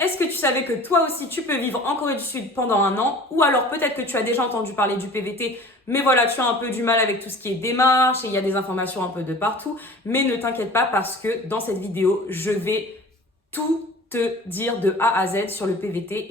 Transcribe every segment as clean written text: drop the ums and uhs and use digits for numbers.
Est-ce que tu savais que toi aussi tu peux vivre en Corée du Sud pendant un an? Ou alors peut-être que tu as déjà entendu parler du PVT, mais voilà, tu as un peu du mal avec tout ce qui est démarche et il y a des informations un peu de partout. Mais ne t'inquiète pas parce que dans cette vidéo, je vais tout te dire de A à Z sur le PVT.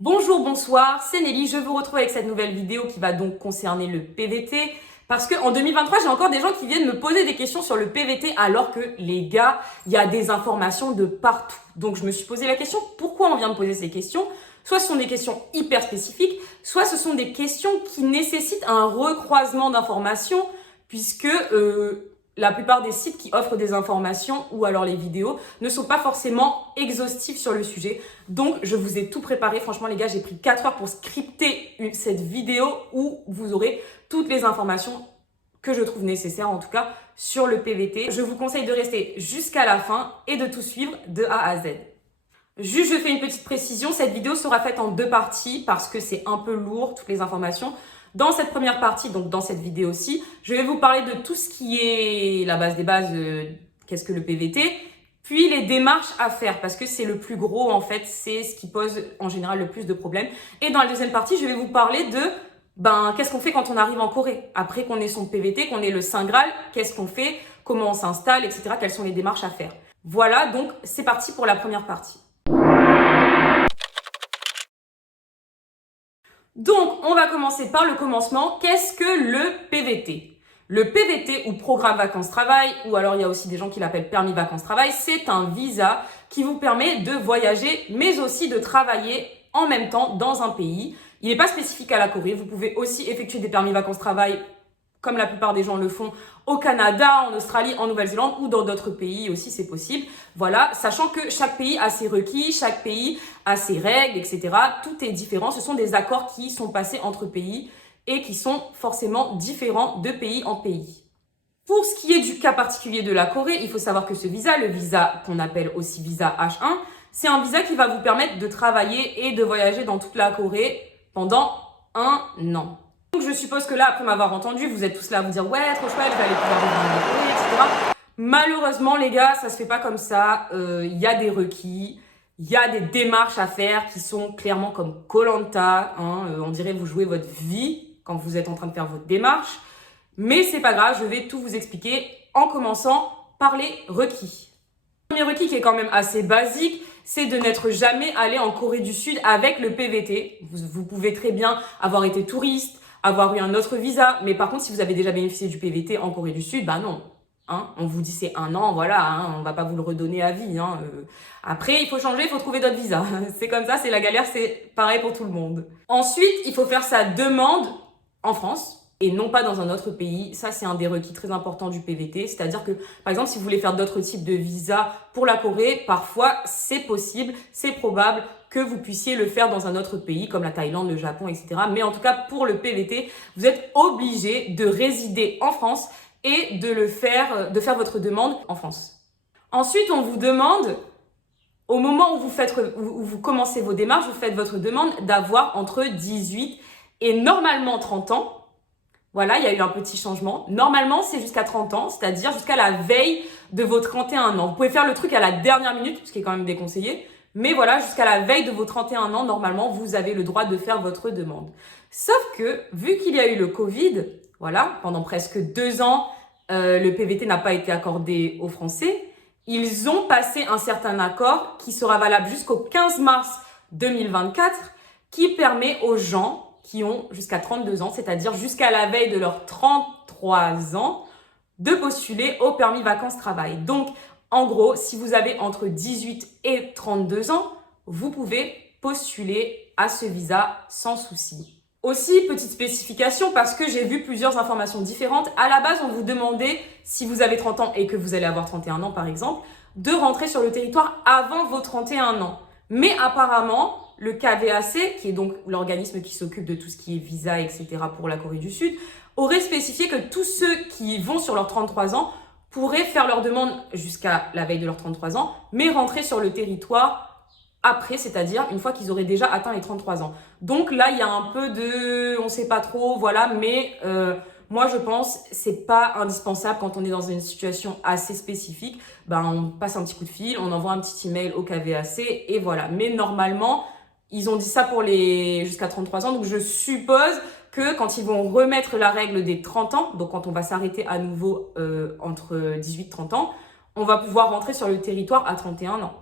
Bonjour, bonsoir, c'est Nelly, je vous retrouve avec cette nouvelle vidéo qui va donc concerner le PVT. Parce qu'en 2023, j'ai encore des gens qui viennent me poser des questions sur le PVT alors que, les gars, il y a des informations de partout. Donc, je me suis posé la question, pourquoi on vient me poser ces questions? Soit ce sont des questions hyper spécifiques, soit ce sont des questions qui nécessitent un recroisement d'informations puisque la plupart des sites qui offrent des informations ou alors les vidéos ne sont pas forcément exhaustifs sur le sujet. Donc, je vous ai tout préparé. Franchement, les gars, j'ai pris 4 heures pour scripter cette vidéo où vous aurez toutes les informations que je trouve nécessaires, en tout cas, sur le PVT. Je vous conseille de rester jusqu'à la fin et de tout suivre de A à Z. Juste, je fais une petite précision. Cette vidéo sera faite en 2 parties parce que c'est un peu lourd, toutes les informations. Dans cette première partie, donc dans cette vidéo-ci, je vais vous parler de tout ce qui est la base des bases, qu'est-ce que le PVT, puis les démarches à faire parce que c'est le plus gros en fait, c'est ce qui pose en général le plus de problèmes. Et dans la deuxième partie, je vais vous parler de qu'est-ce qu'on fait quand on arrive en Corée? Après qu'on ait son PVT, qu'on ait le Saint Graal, qu'est-ce qu'on fait? Comment on s'installe, etc. Quelles sont les démarches à faire? Voilà, donc c'est parti pour la première partie. Donc, on va commencer par le commencement. Qu'est-ce que le PVT? Le PVT ou programme vacances-travail, ou alors il y a aussi des gens qui l'appellent permis vacances-travail, c'est un visa qui vous permet de voyager, mais aussi de travailler en même temps dans un pays. Il n'est pas spécifique à la Corée. Vous pouvez aussi effectuer des permis vacances-travail, comme la plupart des gens le font, au Canada, en Australie, en Nouvelle-Zélande ou dans d'autres pays aussi, c'est possible. Voilà, sachant que chaque pays a ses requis, chaque pays a ses règles, etc. Tout est différent. Ce sont des accords qui sont passés entre pays et qui sont forcément différents de pays en pays. Pour ce qui est du cas particulier de la Corée, il faut savoir que ce visa, le visa qu'on appelle aussi visa H1, c'est un visa qui va vous permettre de travailler et de voyager dans toute la Corée pendant un an. Donc je suppose que là, après m'avoir entendu, vous êtes tous là à vous dire « Ouais, trop chouette, je vais aller pouvoir vivre en Corée, etc. » Malheureusement, les gars, ça se fait pas comme ça. Il y a des requis, il y a des démarches à faire qui sont clairement comme Koh-Lanta. On dirait que vous jouez votre vie quand vous êtes en train de faire votre démarche. Mais c'est pas grave, je vais tout vous expliquer en commençant par les requis. Le premier requis qui est quand même assez basique, c'est de n'être jamais allé en Corée du Sud avec le PVT. Vous pouvez très bien avoir été touriste, avoir eu un autre visa, mais par contre, si vous avez déjà bénéficié du PVT en Corée du Sud, non. On vous dit c'est un an, voilà, on va pas vous le redonner à vie. Après, il faut changer, il faut trouver d'autres visas. C'est comme ça, c'est la galère, c'est pareil pour tout le monde. Ensuite, il faut faire sa demande en France et non pas dans un autre pays. Ça, c'est un des requis très importants du PVT. C'est-à-dire que, par exemple, si vous voulez faire d'autres types de visas pour la Corée, parfois, c'est possible, c'est probable que vous puissiez le faire dans un autre pays, comme la Thaïlande, le Japon, etc. Mais en tout cas, pour le PVT, vous êtes obligé de résider en France et de faire votre demande en France. Ensuite, on vous demande, au moment où vous commencez vos démarches, vous faites votre demande d'avoir entre 18 et normalement 30 ans. Voilà, il y a eu un petit changement. Normalement, c'est jusqu'à 30 ans, c'est-à-dire jusqu'à la veille de vos 31 ans. Vous pouvez faire le truc à la dernière minute, ce qui est quand même déconseillé. Mais voilà, jusqu'à la veille de vos 31 ans, normalement, vous avez le droit de faire votre demande. Sauf que, vu qu'il y a eu le Covid, voilà, pendant presque 2 ans, le PVT n'a pas été accordé aux Français. Ils ont passé un certain accord qui sera valable jusqu'au 15 mars 2024, qui permet aux gens qui ont jusqu'à 32 ans, c'est-à-dire jusqu'à la veille de leurs 33 ans, de postuler au permis vacances-travail. Donc, en gros, si vous avez entre 18 et 32 ans, vous pouvez postuler à ce visa sans souci. Aussi, petite spécification, parce que j'ai vu plusieurs informations différentes. À la base, on vous demandait, si vous avez 30 ans et que vous allez avoir 31 ans par exemple, de rentrer sur le territoire avant vos 31 ans. Mais apparemment, le KVAC, qui est donc l'organisme qui s'occupe de tout ce qui est visa, etc. pour la Corée du Sud, aurait spécifié que tous ceux qui vont sur leurs 33 ans pourraient faire leur demande jusqu'à la veille de leurs 33 ans, mais rentrer sur le territoire après, c'est-à-dire une fois qu'ils auraient déjà atteint les 33 ans. Donc là, il y a un peu de... on sait pas trop, voilà, mais moi je pense c'est pas indispensable quand on est dans une situation assez spécifique. On passe un petit coup de fil, on envoie un petit email au KVAC et voilà. Mais normalement, ils ont dit ça pour les jusqu'à 33 ans, donc je suppose que quand ils vont remettre la règle des 30 ans, donc quand on va s'arrêter à nouveau entre 18 et 30 ans, on va pouvoir rentrer sur le territoire à 31 ans.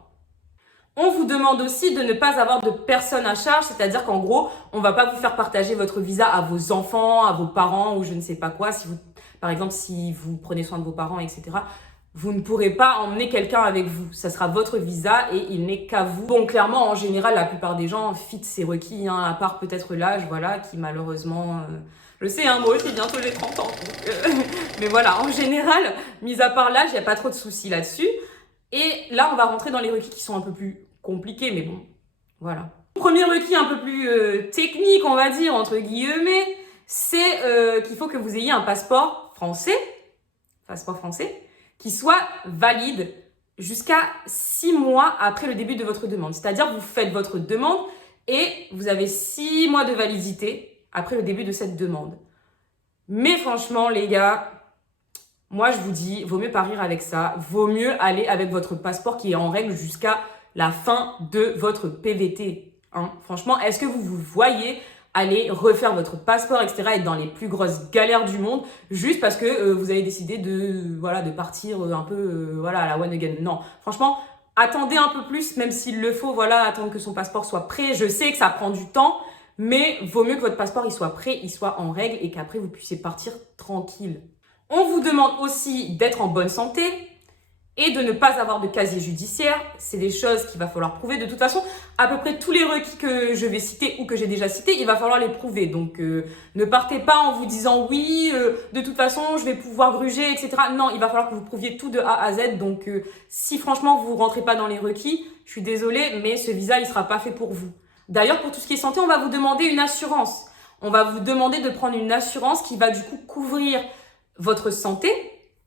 On vous demande aussi de ne pas avoir de personnes à charge, c'est-à-dire qu'en gros, on va pas vous faire partager votre visa à vos enfants, à vos parents ou je ne sais pas quoi. Si vous, par exemple, si vous prenez soin de vos parents, etc., vous ne pourrez pas emmener quelqu'un avec vous. Ça sera votre visa et il n'est qu'à vous. Bon, clairement, en général, la plupart des gens fit ces requis, à part peut-être l'âge, voilà, qui malheureusement... Je sais, moi aussi, bientôt j'ai 30 ans. Mais voilà, en général, mis à part l'âge, il n'y a pas trop de soucis là-dessus. Et là, on va rentrer dans les requis qui sont un peu plus compliqués, mais bon, voilà. Premier requis un peu plus technique, on va dire, entre guillemets, c'est qu'il faut que vous ayez un passeport français, qui soit valide jusqu'à 6 mois après le début de votre demande. C'est-à-dire, vous faites votre demande et vous avez 6 mois de validité après le début de cette demande. Mais franchement, les gars, moi, je vous dis, vaut mieux pas rire avec ça. Vaut mieux aller avec votre passeport qui est en règle jusqu'à la fin de votre PVT. Franchement, est-ce que vous vous voyez aller refaire votre passeport, etc., être dans les plus grosses galères du monde juste parce que vous avez décidé de partir un peu à la one again? Non, franchement, attendez un peu plus, même s'il le faut, attendre que son passeport soit prêt. Je sais que ça prend du temps, mais vaut mieux que votre passeport il soit prêt, il soit en règle et qu'après vous puissiez partir tranquille. On vous demande aussi d'être en bonne santé et de ne pas avoir de casier judiciaire. C'est des choses qu'il va falloir prouver. De toute façon, à peu près tous les requis que je vais citer ou que j'ai déjà cités, il va falloir les prouver. Donc, ne partez pas en vous disant oui, de toute façon, je vais pouvoir gruger, etc. Non, il va falloir que vous prouviez tout de A à Z. Donc, si franchement, vous ne rentrez pas dans les requis, je suis désolée, mais ce visa, il ne sera pas fait pour vous. D'ailleurs, pour tout ce qui est santé, on va vous demander une assurance. On va vous demander de prendre une assurance qui va du coup couvrir votre santé,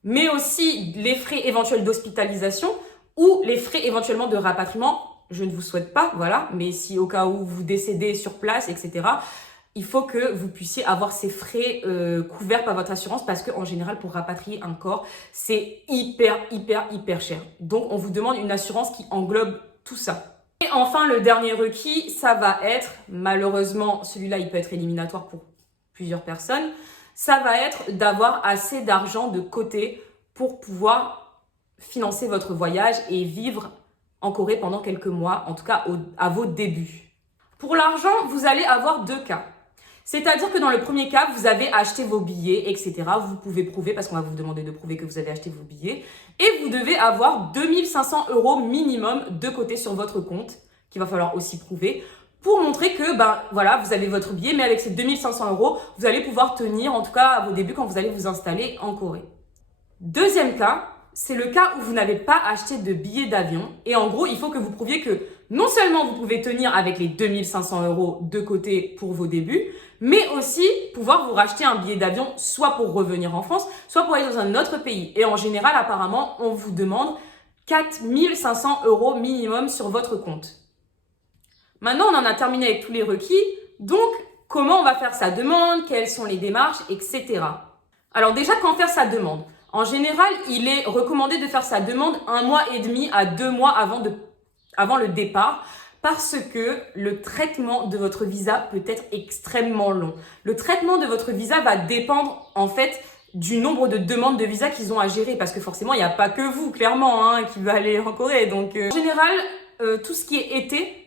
mais aussi les frais éventuels d'hospitalisation ou les frais éventuellement de rapatriement. Je ne vous souhaite pas, mais si au cas où vous décédez sur place, etc., il faut que vous puissiez avoir ces frais couverts par votre assurance parce qu'en général, pour rapatrier un corps, c'est hyper cher. Donc, on vous demande une assurance qui englobe tout ça. Et enfin, le dernier requis, ça va être, malheureusement, celui-là, il peut être éliminatoire pour plusieurs personnes, ça va être d'avoir assez d'argent de côté pour pouvoir financer votre voyage et vivre en Corée pendant quelques mois, en tout cas à vos débuts. Pour l'argent, vous allez avoir 2 cas. C'est-à-dire que dans le premier cas, vous avez acheté vos billets, etc. Vous pouvez prouver, parce qu'on va vous demander de prouver que vous avez acheté vos billets. Et vous devez avoir 2 500 € minimum de côté sur votre compte, qu'il va falloir aussi prouver, pour montrer que, vous avez votre billet, mais avec ces 2 500 €, vous allez pouvoir tenir, en tout cas à vos débuts, quand vous allez vous installer en Corée. Deuxième cas, c'est le cas où vous n'avez pas acheté de billet d'avion. Et en gros, il faut que vous prouviez que non seulement vous pouvez tenir avec les 2 500 € de côté pour vos débuts, mais aussi pouvoir vous racheter un billet d'avion, soit pour revenir en France, soit pour aller dans un autre pays. Et en général, apparemment, on vous demande 4 500 € minimum sur votre compte. Maintenant, on en a terminé avec tous les requis. Donc, comment on va faire sa demande, quelles sont les démarches, etc. Alors déjà, quand faire sa demande? En général, il est recommandé de faire sa demande 1 mois et demi à 2 mois avant le départ parce que le traitement de votre visa peut être extrêmement long. Le traitement de votre visa va dépendre en fait du nombre de demandes de visa qu'ils ont à gérer parce que forcément, il n'y a pas que vous, clairement, qui veut aller en Corée. Donc, en général, tout ce qui est été,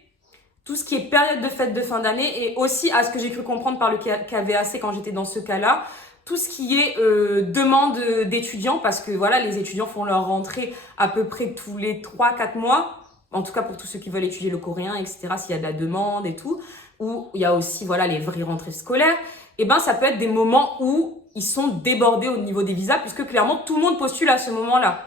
tout ce qui est période de fête de fin d'année et aussi à ce que j'ai cru comprendre par le KVAC quand j'étais dans ce cas-là, tout ce qui est demande d'étudiants, parce que les étudiants font leur rentrée à peu près tous les 3-4 mois, en tout cas pour tous ceux qui veulent étudier le coréen, etc., s'il y a de la demande et tout, ou il y a aussi les vraies rentrées scolaires, et ça peut être des moments où ils sont débordés au niveau des visas, puisque clairement tout le monde postule à ce moment-là.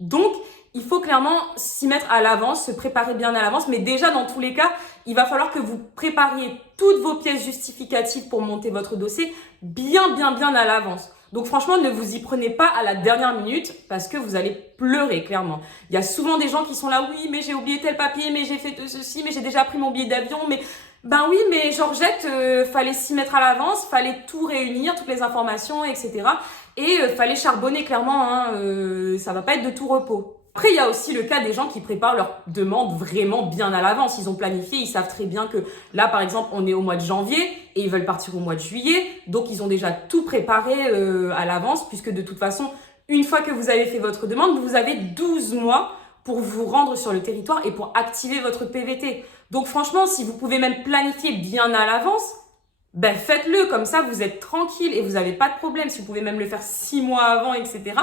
Donc, il faut clairement s'y mettre à l'avance, se préparer bien à l'avance. Mais déjà, dans tous les cas, il va falloir que vous prépariez toutes vos pièces justificatives pour monter votre dossier bien à l'avance. Donc franchement, ne vous y prenez pas à la dernière minute parce que vous allez pleurer, clairement. Il y a souvent des gens qui sont là, oui, mais j'ai oublié tel papier, mais j'ai fait ceci, mais j'ai déjà pris mon billet d'avion, mais Ben oui, mais Georgette, fallait s'y mettre à l'avance, fallait tout réunir, toutes les informations, etc. Et fallait charbonner clairement, hein, ça va pas être de tout repos. Après, il y a aussi le cas des gens qui préparent leur demande vraiment bien à l'avance. Ils ont planifié, ils savent très bien que là, par exemple, on est au mois de janvier et ils veulent partir au mois de juillet. Donc, ils ont déjà tout préparé à l'avance puisque de toute façon, une fois que vous avez fait votre demande, vous avez 12 mois pour vous rendre sur le territoire et pour activer votre PVT. Donc franchement, si vous pouvez même planifier bien à l'avance, ben faites-le, comme ça vous êtes tranquille et vous n'avez pas de problème. Si vous pouvez même le faire 6 mois avant, etc.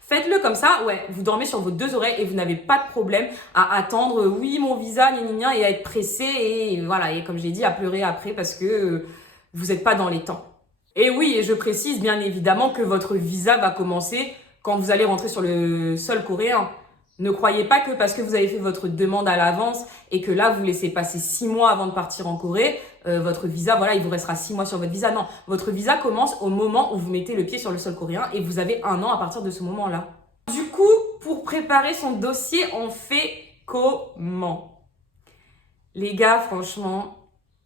Faites-le comme ça, ouais, vous dormez sur vos deux oreilles et vous n'avez pas de problème à attendre, oui, mon visa, gna gna gna, et à être pressé et voilà, et comme j'ai dit, à pleurer après parce que vous n'êtes pas dans les temps. Et oui, et je précise bien évidemment que votre visa va commencer quand vous allez rentrer sur le sol coréen. Ne croyez pas que parce que vous avez fait votre demande à l'avance et que là, vous laissez passer 6 mois avant de partir en Corée, votre visa, voilà, il vous restera 6 mois sur votre visa. Non, votre visa commence au moment où vous mettez le pied sur le sol coréen et vous avez 1 an à partir de ce moment-là. Du coup, pour préparer son dossier, on fait comment? Les gars, franchement,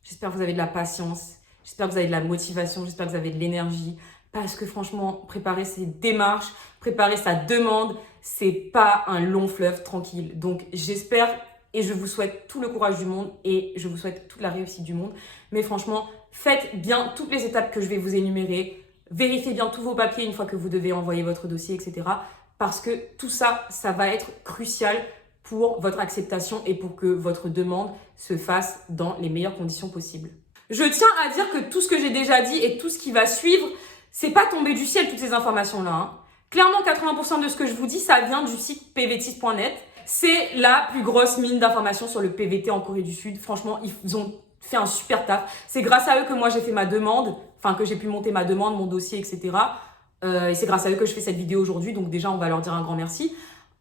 j'espère que vous avez de la patience, j'espère que vous avez de la motivation, j'espère que vous avez de l'énergie. Parce que franchement, préparer ses démarches, préparer sa demande, c'est pas un long fleuve tranquille. Donc j'espère et je vous souhaite tout le courage du monde et je vous souhaite toute la réussite du monde. Mais franchement, faites bien toutes les étapes que je vais vous énumérer. Vérifiez bien tous vos papiers une fois que vous devez envoyer votre dossier, etc. Parce que tout ça, ça va être crucial pour votre acceptation et pour que votre demande se fasse dans les meilleures conditions possibles. Je tiens à dire que tout ce que j'ai déjà dit et tout ce qui va suivre, c'est pas tombé du ciel, toutes ces informations-là. Hein. Clairement, 80% de ce que je vous dis, ça vient du site pvtist.net. C'est la plus grosse mine d'informations sur le PVT en Corée du Sud. Franchement, ils ont fait un super taf. C'est grâce à eux que moi, j'ai fait ma demande, enfin que j'ai pu monter ma demande, mon dossier, etc. Et c'est grâce à eux que je fais cette vidéo aujourd'hui. Donc déjà, on va leur dire un grand merci.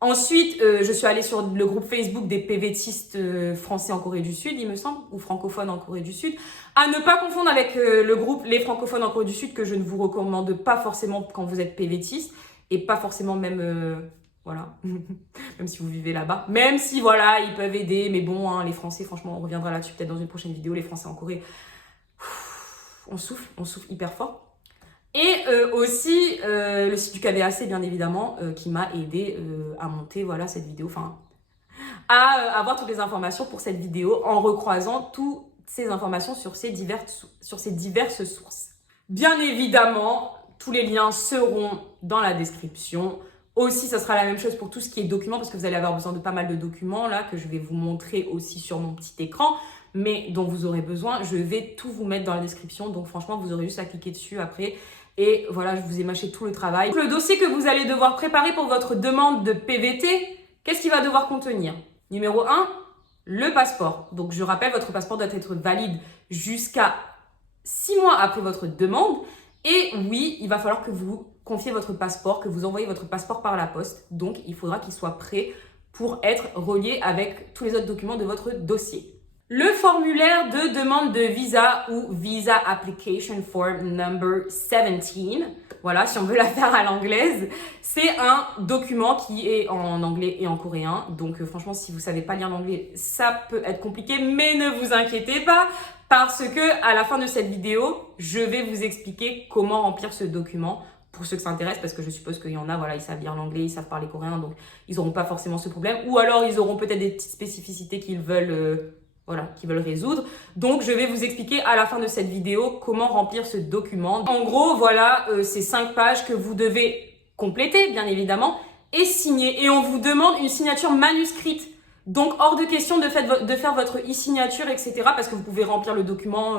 Ensuite, je suis allée sur le groupe Facebook des PVTistes français en Corée du Sud, il me semble, ou francophones en Corée du Sud. À ne pas confondre avec le groupe Les francophones en Corée du Sud, que je ne vous recommande pas forcément quand vous êtes PVTiste, et pas forcément même, voilà, même si vous vivez là-bas. Même si, voilà, ils peuvent aider, mais bon, hein, les Français, franchement, on reviendra là-dessus peut-être dans une prochaine vidéo, les Français en Corée, on souffle hyper fort. Et aussi le site du KVAC, bien évidemment, qui m'a aidé à monter voilà, cette vidéo, enfin, à avoir toutes les informations pour cette vidéo en recroisant toutes ces informations sur ces diverses sources. Bien évidemment, tous les liens seront dans la description. Aussi, ça sera la même chose pour tout ce qui est documents, parce que vous allez avoir besoin de pas mal de documents, là, que je vais vous montrer aussi sur mon petit écran, mais dont vous aurez besoin. Je vais tout vous mettre dans la description, donc franchement, vous aurez juste à cliquer dessus après. Et voilà, je vous ai mâché tout le travail. Le dossier que vous allez devoir préparer pour votre demande de PVT, qu'est-ce qu'il va devoir contenir? Numéro 1, le passeport. Donc, je rappelle, votre passeport doit être valide jusqu'à 6 mois après votre demande. Et oui, il va falloir que vous confiez votre passeport, que vous envoyez votre passeport par la poste. Donc, il faudra qu'il soit prêt pour être relié avec tous les autres documents de votre dossier. Le formulaire de demande de visa ou Visa Application Form number 17, voilà, si on veut la faire à l'anglaise, c'est un document qui est en anglais et en coréen. Donc franchement, si vous savez pas lire l'anglais, ça peut être compliqué, mais ne vous inquiétez pas parce que à la fin de cette vidéo, je vais vous expliquer comment remplir ce document pour ceux que ça intéresse, parce que je suppose qu'il y en a, voilà, ils savent lire l'anglais, ils savent parler coréen, donc ils n'auront pas forcément ce problème. Ou alors, ils auront peut-être des petites spécificités qu'ils veulent... qui veulent résoudre. Donc, je vais vous expliquer à la fin de cette vidéo comment remplir ce document. En gros, voilà, ces 5 pages que vous devez compléter, bien évidemment, et signer. Et on vous demande une signature manuscrite. Donc, hors de question de faire votre e-signature, etc. parce que vous pouvez remplir le document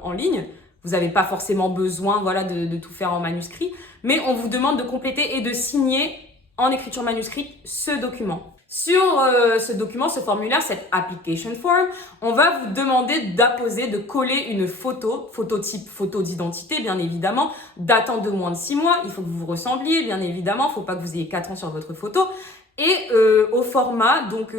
en ligne. Vous n'avez pas forcément besoin voilà, de tout faire en manuscrit. Mais on vous demande de compléter et de signer en écriture manuscrite ce document. Sur ce document, ce formulaire, cette application form, on va vous demander d'apposer, de coller une photo type photo d'identité, bien évidemment, datant de moins de 6 mois. Il faut que vous vous ressembliez, bien évidemment. Il ne faut pas que vous ayez 4 ans sur votre photo. Et au format, donc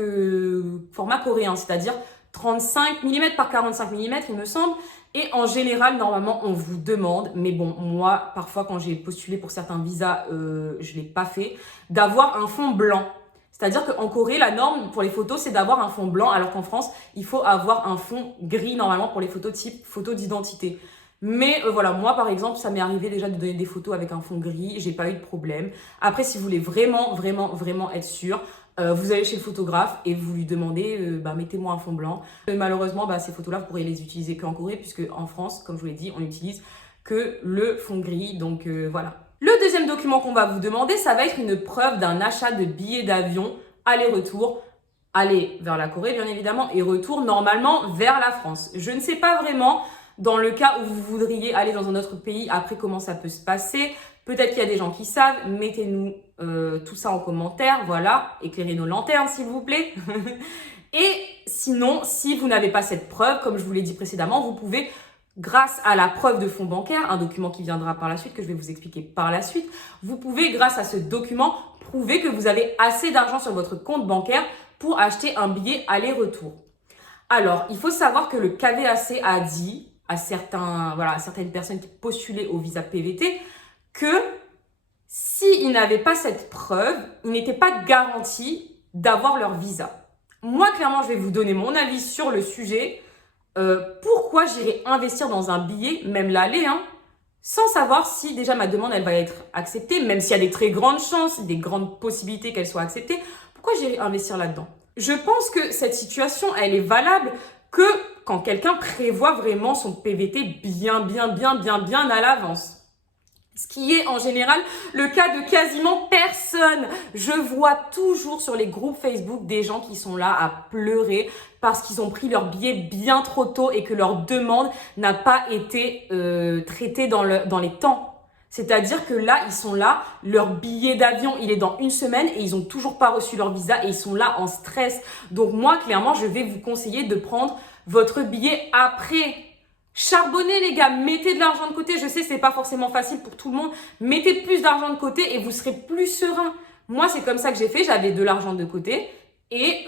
format coréen, c'est-à-dire 35 mm par 45 mm, il me semble. Et en général, normalement, on vous demande, mais bon, moi, parfois, quand j'ai postulé pour certains visas, je ne l'ai pas fait, d'avoir un fond blanc. C'est-à-dire qu'en Corée, la norme pour les photos, c'est d'avoir un fond blanc, alors qu'en France, il faut avoir un fond gris normalement pour les photos type photo d'identité. Mais voilà, moi par exemple, ça m'est arrivé déjà de donner des photos avec un fond gris, j'ai pas eu de problème. Après, si vous voulez vraiment être sûr, vous allez chez le photographe et vous lui demandez, mettez-moi un fond blanc. Malheureusement, ces photos-là, vous pourrez les utiliser qu'en Corée, puisque en France, comme je vous l'ai dit, on utilise que le fond gris, donc voilà. Le deuxième document qu'on va vous demander, ça va être une preuve d'un achat de billets d'avion aller-retour. Aller vers la Corée, bien évidemment, et retour normalement vers la France. Je ne sais pas vraiment, dans le cas où vous voudriez aller dans un autre pays, après comment ça peut se passer. Peut-être qu'il y a des gens qui savent, mettez-nous tout ça en commentaire, voilà, éclairez nos lanternes s'il vous plaît. Et sinon, si vous n'avez pas cette preuve, comme je vous l'ai dit précédemment, vous pouvez, grâce à la preuve de fonds bancaire, un document qui viendra par la suite, que je vais vous expliquer par la suite, vous pouvez, grâce à ce document, prouver que vous avez assez d'argent sur votre compte bancaire pour acheter un billet aller-retour. Alors, il faut savoir que le KVAC a dit à certaines personnes qui postulaient au visa PVT que s'ils n'avaient pas cette preuve, ils n'étaient pas garantis d'avoir leur visa. Moi, clairement, je vais vous donner mon avis sur le sujet. Pourquoi j'irai investir dans un billet, même l'aller, sans savoir si déjà ma demande elle va être acceptée, même s'il y a des très grandes chances, des grandes possibilités qu'elle soit acceptée, pourquoi j'irai investir là-dedans? Je pense que cette situation, elle est valable que quand quelqu'un prévoit vraiment son PVT bien à l'avance. Ce qui est en général le cas de quasiment personne. Je vois toujours sur les groupes Facebook des gens qui sont là à pleurer parce qu'ils ont pris leur billet bien trop tôt et que leur demande n'a pas été traitée dans les temps. C'est-à-dire que là, ils sont là, leur billet d'avion, il est dans 1 semaine et ils n'ont toujours pas reçu leur visa et ils sont là en stress. Donc moi, clairement, je vais vous conseiller de prendre votre billet après. Charbonnez les gars, mettez de l'argent de côté. Je sais, c'est pas forcément facile pour tout le monde. Mettez plus d'argent de côté et vous serez plus serein. Moi, c'est comme ça que j'ai fait. J'avais de l'argent de côté et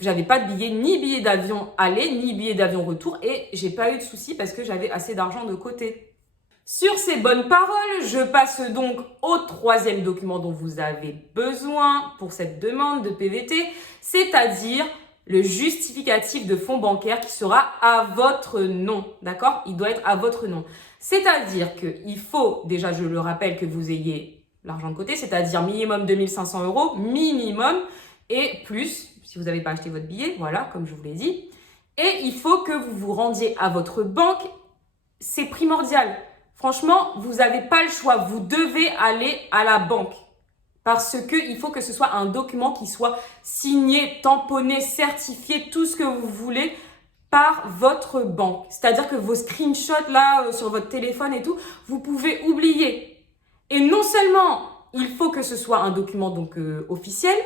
j'avais pas de billet, ni billet d'avion aller, ni billet d'avion retour et j'ai pas eu de soucis parce que j'avais assez d'argent de côté. Sur ces bonnes paroles, je passe donc au troisième document dont vous avez besoin pour cette demande de PVT, c'est-à-dire le justificatif de fonds bancaire qui sera à votre nom, d'accord? Il doit être à votre nom. C'est-à-dire qu'il faut, déjà je le rappelle, que vous ayez l'argent de côté, c'est-à-dire minimum 2500 €, minimum, et plus, si vous n'avez pas acheté votre billet, voilà, comme je vous l'ai dit. Et il faut que vous vous rendiez à votre banque, c'est primordial. Franchement, vous n'avez pas le choix, vous devez aller à la banque. Parce qu'il faut que ce soit un document qui soit signé, tamponné, certifié, tout ce que vous voulez par votre banque. C'est-à-dire que vos screenshots là sur votre téléphone et tout, vous pouvez oublier. Et non seulement il faut que ce soit un document donc officiel,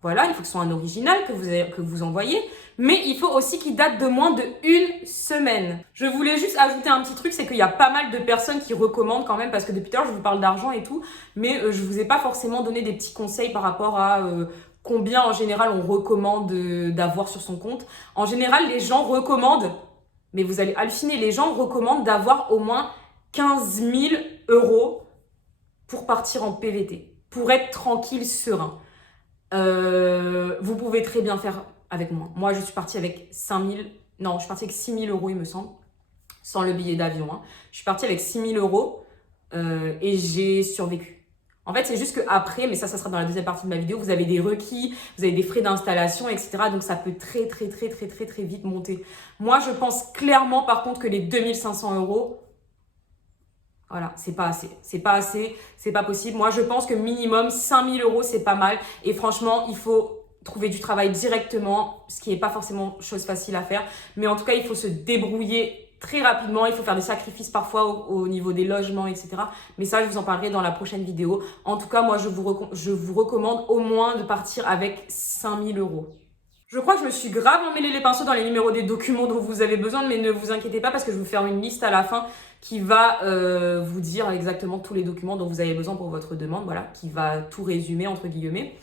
voilà, il faut que ce soit un original que vous envoyez, mais il faut aussi qu'il date de moins de 1 semaine. Je voulais juste ajouter un petit truc, c'est qu'il y a pas mal de personnes qui recommandent quand même, parce que depuis tout à l'heure je vous parle d'argent et tout, mais je vous ai pas forcément donné des petits conseils par rapport à combien en général on recommande d'avoir sur son compte. En général, les gens recommandent, mais vous allez halluciner, les gens recommandent d'avoir au moins 15 000 € pour partir en PVT, pour être tranquille, serein. Vous pouvez très bien faire avec moi. Moi, je suis partie avec 6 000 € il me semble, sans le billet d'avion. Je suis partie avec 6 000 € et j'ai survécu. En fait, c'est juste qu'après, mais ça sera dans la deuxième partie de ma vidéo, vous avez des requis, vous avez des frais d'installation, etc. Donc, ça peut très vite monter. Moi, je pense clairement, par contre, que les 2500 €, voilà, c'est pas assez. C'est pas assez, c'est pas possible. Moi, je pense que minimum 5 000 €, c'est pas mal. Et franchement, il faut trouver du travail directement, ce qui n'est pas forcément chose facile à faire. Mais en tout cas, il faut se débrouiller très rapidement. Il faut faire des sacrifices parfois au niveau des logements, etc. Mais ça, je vous en parlerai dans la prochaine vidéo. En tout cas, moi, je vous recommande au moins de partir avec 5 000 €. Je crois que je me suis grave emmêlé les pinceaux dans les numéros des documents dont vous avez besoin, mais ne vous inquiétez pas parce que je vais vous faire une liste à la fin qui va vous dire exactement tous les documents dont vous avez besoin pour votre demande, voilà, qui va tout résumer entre guillemets.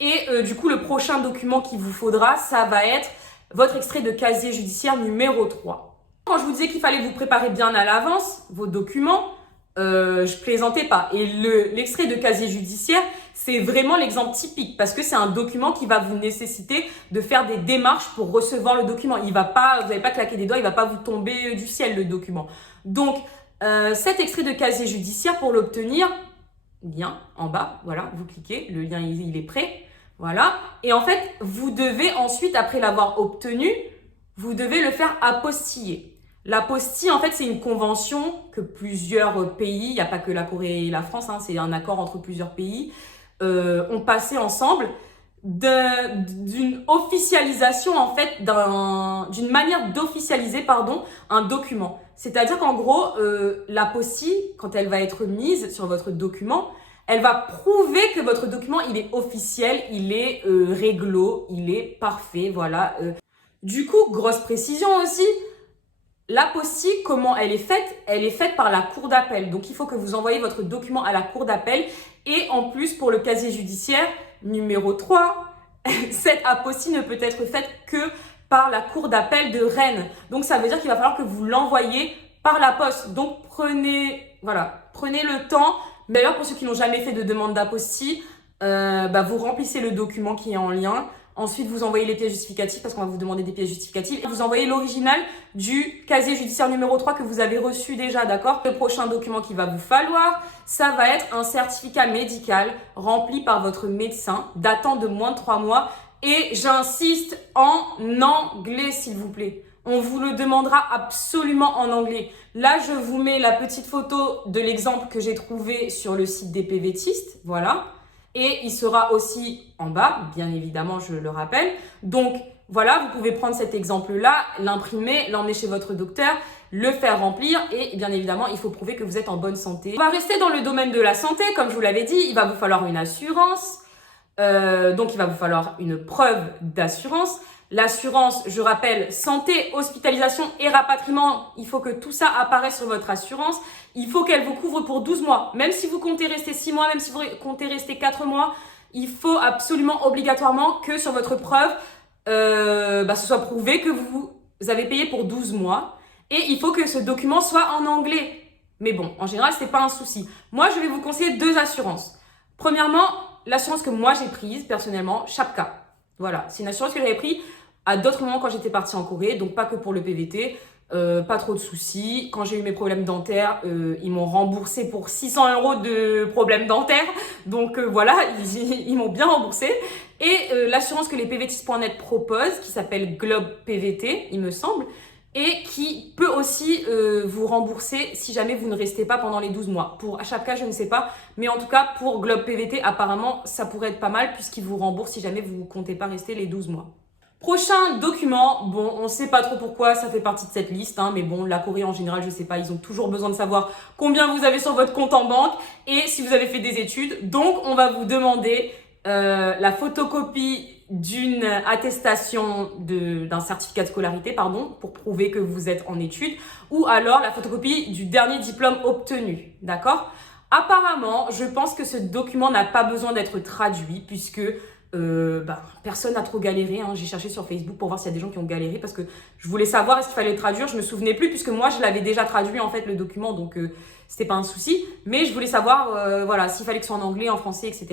Et du coup, le prochain document qu'il vous faudra, ça va être votre extrait de casier judiciaire numéro 3. Quand je vous disais qu'il fallait vous préparer bien à l'avance vos documents, je plaisantais pas. Et l'extrait de casier judiciaire, c'est vraiment l'exemple typique parce que c'est un document qui va vous nécessiter de faire des démarches pour recevoir le document. Vous n'allez pas claquer des doigts, il va pas vous tomber du ciel le document. Donc, cet extrait de casier judiciaire, pour l'obtenir, lien en bas, voilà, vous cliquez, le lien il est prêt, voilà. Et en fait, vous devez ensuite, après l'avoir obtenu, vous devez le faire apostiller. L'apostille, en fait, c'est une convention que plusieurs pays, il n'y a pas que la Corée et la France, hein, c'est un accord entre plusieurs pays, ont passé ensemble d'une officialisation, en fait, d'une manière d'officialiser, pardon, un document. C'est-à-dire qu'en gros, l'apostille, quand elle va être mise sur votre document, elle va prouver que votre document, il est officiel, il est réglo, il est parfait, voilà. Du coup, grosse précision aussi, l'apostille, comment elle est faite? Elle est faite par la cour d'appel. Donc, il faut que vous envoyez votre document à la cour d'appel. Et en plus, pour le casier judiciaire, numéro 3, cette apostille ne peut être faite que par la cour d'appel de Rennes. Donc, ça veut dire qu'il va falloir que vous l'envoyiez par la poste. Donc, prenez le temps. D'ailleurs, pour ceux qui n'ont jamais fait de demande d'apostille, vous remplissez le document qui est en lien. Ensuite, vous envoyez les pièces justificatives parce qu'on va vous demander des pièces justificatives. Vous envoyez l'original du casier judiciaire numéro 3 que vous avez reçu déjà, d'accord? Le prochain document qu'il va vous falloir, ça va être un certificat médical rempli par votre médecin datant de moins de 3 mois. Et j'insiste, en anglais, s'il vous plaît. On vous le demandera absolument en anglais. Là, je vous mets la petite photo de l'exemple que j'ai trouvé sur le site des PVTistes. Voilà. Et il sera aussi en bas, bien évidemment, je le rappelle. Donc, voilà, vous pouvez prendre cet exemple-là, l'imprimer, l'emmener chez votre docteur, le faire remplir et bien évidemment, il faut prouver que vous êtes en bonne santé. On va rester dans le domaine de la santé, comme je vous l'avais dit, il va vous falloir une assurance. Donc, il va vous falloir une preuve d'assurance. L'assurance, je rappelle, santé, hospitalisation et rapatriement, il faut que tout ça apparaisse sur votre assurance. Il faut qu'elle vous couvre pour 12 mois. Même si vous comptez rester 6 mois, même si vous comptez rester 4 mois, il faut absolument, obligatoirement que sur votre preuve, ce soit prouvé que vous avez payé pour 12 mois. Et il faut que ce document soit en anglais. Mais bon, en général, ce n'est pas un souci. Moi, je vais vous conseiller 2 assurances. Premièrement, l'assurance que moi j'ai prise, personnellement, Shapka. Voilà, c'est une assurance que j'avais prise à d'autres moments quand j'étais partie en Corée, donc pas que pour le PVT, pas trop de soucis. Quand j'ai eu mes problèmes dentaires, ils m'ont remboursé pour 600 € de problèmes dentaires, donc voilà, ils m'ont bien remboursé. Et l'assurance que les PVTistes.net proposent, qui s'appelle Globe PVT, il me semble, et qui peut aussi vous rembourser si jamais vous ne restez pas pendant les 12 mois. Pour Shapka, je ne sais pas, mais en tout cas, pour Globe PVT, apparemment, ça pourrait être pas mal puisqu'il vous rembourse si jamais vous ne comptez pas rester les 12 mois. Prochain document, bon, on ne sait pas trop pourquoi ça fait partie de cette liste, hein, mais bon, la Corée en général, je ne sais pas, ils ont toujours besoin de savoir combien vous avez sur votre compte en banque et si vous avez fait des études. Donc, on va vous demander la photocopie d'une attestation d'un certificat de scolarité, pardon, pour prouver que vous êtes en études, ou alors la photocopie du dernier diplôme obtenu, d'accord? Apparemment, je pense que ce document n'a pas besoin d'être traduit puisque personne n'a trop galéré, hein. J'ai cherché sur Facebook pour voir s'il y a des gens qui ont galéré parce que je voulais savoir est-ce qu'il fallait le traduire, je me souvenais plus puisque moi je l'avais déjà traduit en fait le document, donc c'était pas un souci, mais je voulais savoir voilà, s'il fallait que ce soit en anglais, en français, etc.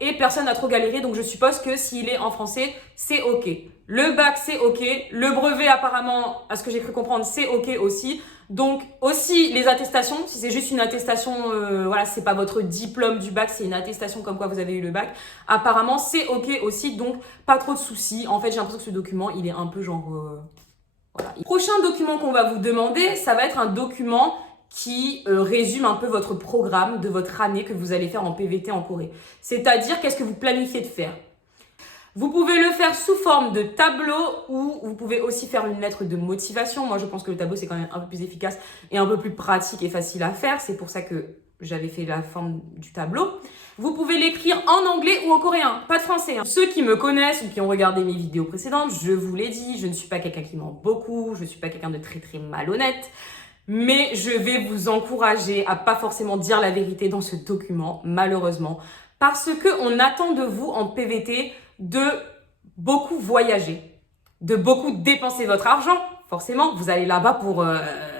Et personne n'a trop galéré, donc je suppose que s'il est en français, c'est ok. Le bac, c'est ok. Le brevet, apparemment, à ce que j'ai cru comprendre, c'est ok aussi. Donc aussi les attestations, si c'est juste une attestation, voilà, c'est pas votre diplôme du bac, c'est une attestation comme quoi vous avez eu le bac. Apparemment c'est ok aussi, donc pas trop de soucis. En fait j'ai l'impression que ce document il est un peu genre, voilà. Prochain document qu'on va vous demander, ça va être un document qui résume un peu votre programme de votre année que vous allez faire en PVT en Corée. C'est-à-dire qu'est-ce que vous planifiez de faire. Vous pouvez le faire sous forme de tableau ou vous pouvez aussi faire une lettre de motivation. Moi, je pense que le tableau, c'est quand même un peu plus efficace et un peu plus pratique et facile à faire. C'est pour ça que j'avais fait la forme du tableau. Vous pouvez l'écrire en anglais ou en coréen, pas de français, hein. Ceux qui me connaissent ou qui ont regardé mes vidéos précédentes, je vous l'ai dit, je ne suis pas quelqu'un qui ment beaucoup, je ne suis pas quelqu'un de très très malhonnête. Mais je vais vous encourager à pas forcément dire la vérité dans ce document, malheureusement. Parce qu'on attend de vous en PVT de beaucoup voyager, de beaucoup dépenser votre argent. Forcément, vous allez là-bas pour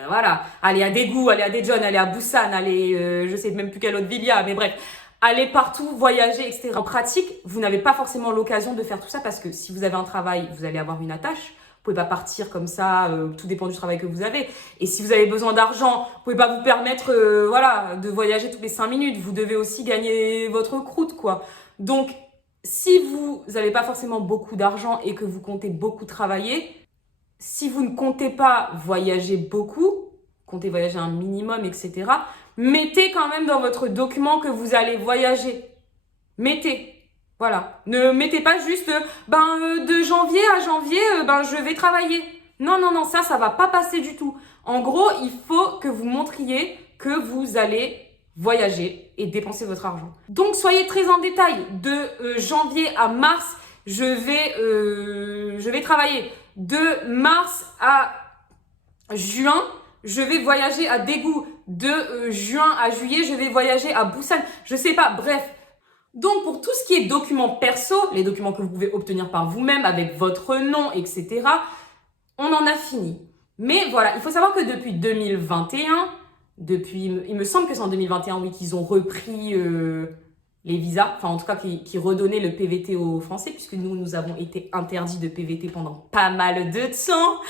voilà, aller à Daegu, aller à Daejeon, aller à Busan, aller je sais même plus quelle autre ville il y a, mais bref, aller partout, voyager, etc. En pratique, vous n'avez pas forcément l'occasion de faire tout ça parce que si vous avez un travail, vous allez avoir une attache. Vous pouvez pas partir comme ça, tout dépend du travail que vous avez. Et si vous avez besoin d'argent, vous pouvez pas vous permettre voilà, de voyager toutes les 5 minutes. Vous devez aussi gagner votre croûte, quoi. Donc, si vous n'avez pas forcément beaucoup d'argent et que vous comptez beaucoup travailler, si vous ne comptez pas voyager beaucoup, comptez voyager un minimum, etc., mettez quand même dans votre document que vous allez voyager. Mettez. Voilà. Ne mettez pas juste, de janvier à janvier, je vais travailler. Non, non, non, ça va pas passer du tout. En gros, il faut que vous montriez que vous allez voyager et dépenser votre argent. Donc, soyez très en détail. De janvier à mars, je vais travailler. De mars à juin, je vais voyager à Daegu. De juin à juillet, je vais voyager à Busan. Je sais pas, bref. Donc, pour tout ce qui est documents perso, les documents que vous pouvez obtenir par vous-même avec votre nom, etc., on en a fini. Mais voilà, il faut savoir que depuis 2021, il me semble que c'est en 2021, oui, qu'ils ont repris les visas, enfin en tout cas qui redonnaient le PVT aux Français, puisque nous avons été interdits de PVT pendant pas mal de temps.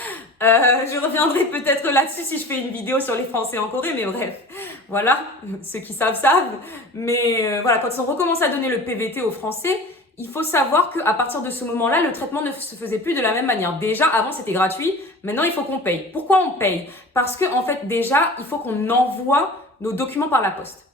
Je reviendrai peut-être là-dessus si je fais une vidéo sur les Français en Corée, mais bref, voilà, ceux qui savent. Mais voilà, quand ils ont recommencé à donner le PVT aux Français, il faut savoir qu'à partir de ce moment-là, le traitement ne se faisait plus de la même manière. Déjà, avant, c'était gratuit. Maintenant, il faut qu'on paye. Pourquoi on paye? Parce que, en fait, déjà, il faut qu'on envoie nos documents par la poste.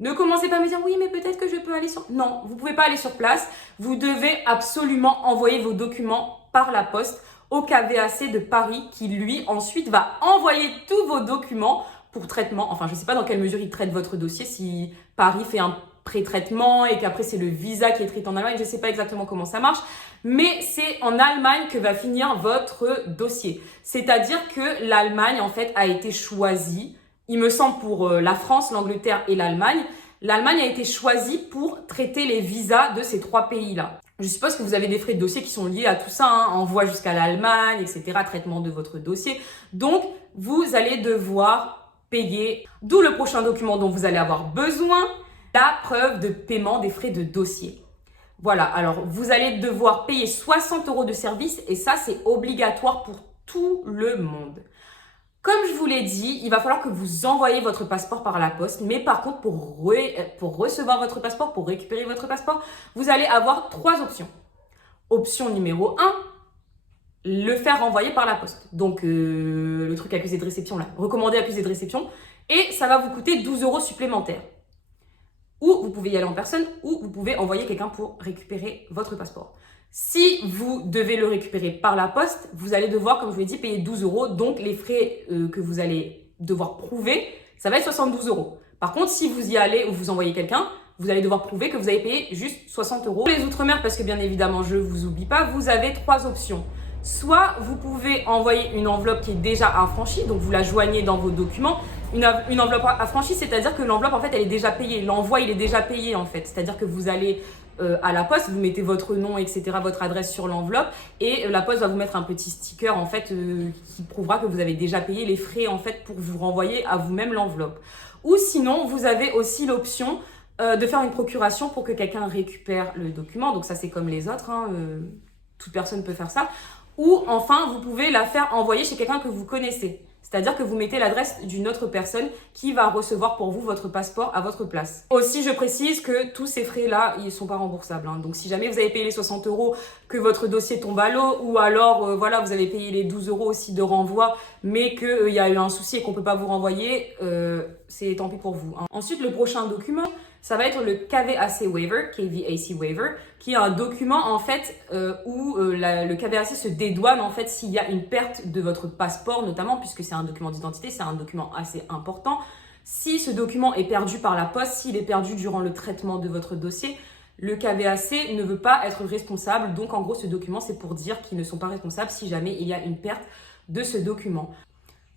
Ne commencez pas à me dire, oui, mais peut-être que je peux aller sur... Non, vous ne pouvez pas aller sur place. Vous devez absolument envoyer vos documents par la poste au KVAC de Paris qui, lui, ensuite, va envoyer tous vos documents pour traitement. Enfin, je ne sais pas dans quelle mesure il traite votre dossier, si Paris fait un pré-traitement et qu'après, c'est le visa qui est traité en Allemagne. Je ne sais pas exactement comment ça marche, mais c'est en Allemagne que va finir votre dossier. C'est-à-dire que l'Allemagne, en fait, a été choisie, il me semble, pour la France, l'Angleterre et l'Allemagne. L'Allemagne a été choisie pour traiter les visas de ces 3 pays-là. Je suppose que vous avez des frais de dossier qui sont liés à tout ça, hein, envoi jusqu'à l'Allemagne, etc., traitement de votre dossier. Donc, vous allez devoir payer, d'où le prochain document dont vous allez avoir besoin, la preuve de paiement des frais de dossier. Voilà, alors vous allez devoir payer 60 € de service et ça, c'est obligatoire pour tout le monde. Comme je vous l'ai dit, il va falloir que vous envoyiez votre passeport par la poste. Mais par contre, pour recevoir votre passeport, pour récupérer votre passeport, vous allez avoir 3 options. Option numéro 1, le faire renvoyer par la poste. Donc, le truc accusé de réception, là, recommandé accusé de réception. Et ça va vous coûter 12 € supplémentaires. Ou vous pouvez y aller en personne, ou vous pouvez envoyer quelqu'un pour récupérer votre passeport. Si vous devez le récupérer par la poste, vous allez devoir, comme je vous l'ai dit, payer 12 €. Donc, les frais que vous allez devoir prouver, ça va être 72 €. Par contre, si vous y allez ou vous envoyez quelqu'un, vous allez devoir prouver que vous avez payé juste 60 €. Pour les Outre-mer, parce que bien évidemment, je ne vous oublie pas, vous avez 3 options. Soit vous pouvez envoyer une enveloppe qui est déjà affranchie, donc vous la joignez dans vos documents. Une enveloppe affranchie, c'est-à-dire que l'enveloppe, en fait, elle est déjà payée. L'envoi, il est déjà payé, en fait. C'est-à-dire que vous allez à la poste, vous mettez votre nom, etc., votre adresse sur l'enveloppe et la poste va vous mettre un petit sticker, en fait, qui prouvera que vous avez déjà payé les frais, en fait, pour vous renvoyer à vous-même l'enveloppe. Ou sinon, vous avez aussi l'option de faire une procuration pour que quelqu'un récupère le document. Donc ça, c'est comme les autres, hein, toute personne peut faire ça. Ou enfin, vous pouvez la faire envoyer chez quelqu'un que vous connaissez. C'est-à-dire que vous mettez l'adresse d'une autre personne qui va recevoir pour vous votre passeport à votre place. Aussi, je précise que tous ces frais-là, ils ne sont pas remboursables. Hein. Donc, si jamais vous avez payé les 60 €, que votre dossier tombe à l'eau, ou alors, voilà, vous avez payé les 12 € aussi de renvoi, mais qu'il y a eu un souci et qu'on ne peut pas vous renvoyer, c'est tant pis pour vous. Hein. Ensuite, le prochain document, ça va être le KVAC Waiver, KVAC Waiver, qui est un document en fait où le KVAC se dédouane en fait s'il y a une perte de votre passeport notamment, puisque c'est un document d'identité, c'est un document assez important. Si ce document est perdu par la poste, s'il est perdu durant le traitement de votre dossier, le KVAC ne veut pas être responsable. Donc en gros, ce document, c'est pour dire qu'ils ne sont pas responsables si jamais il y a une perte de ce document.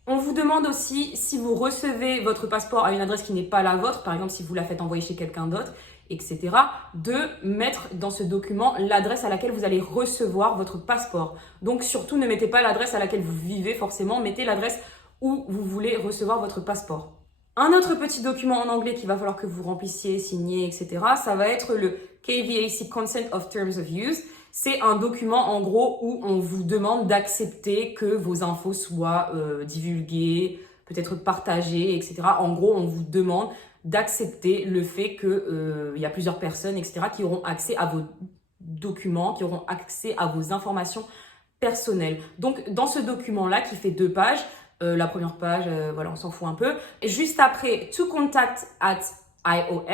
On vous demande aussi, si vous recevez votre passeport à une adresse qui n'est pas la vôtre, par exemple si vous la faites envoyer chez quelqu'un d'autre, etc., de mettre dans ce document l'adresse à laquelle vous allez recevoir votre passeport. Donc surtout, ne mettez pas l'adresse à laquelle vous vivez forcément, mettez l'adresse où vous voulez recevoir votre passeport. Un autre petit document en anglais qu'il va falloir que vous remplissiez, signiez, etc. Ça va être le KVAC Consent of Terms of Use. C'est un document en gros où on vous demande d'accepter que vos infos soient divulguées, peut-être partagées, etc. En gros, on vous demande d'accepter le fait qu'il y a plusieurs personnes, etc., qui auront accès à vos documents, qui auront accès à vos informations personnelles. Donc, dans ce document-là, qui fait 2 pages, la première page, voilà, on s'en fout un peu. Et juste après, to contact at IOM,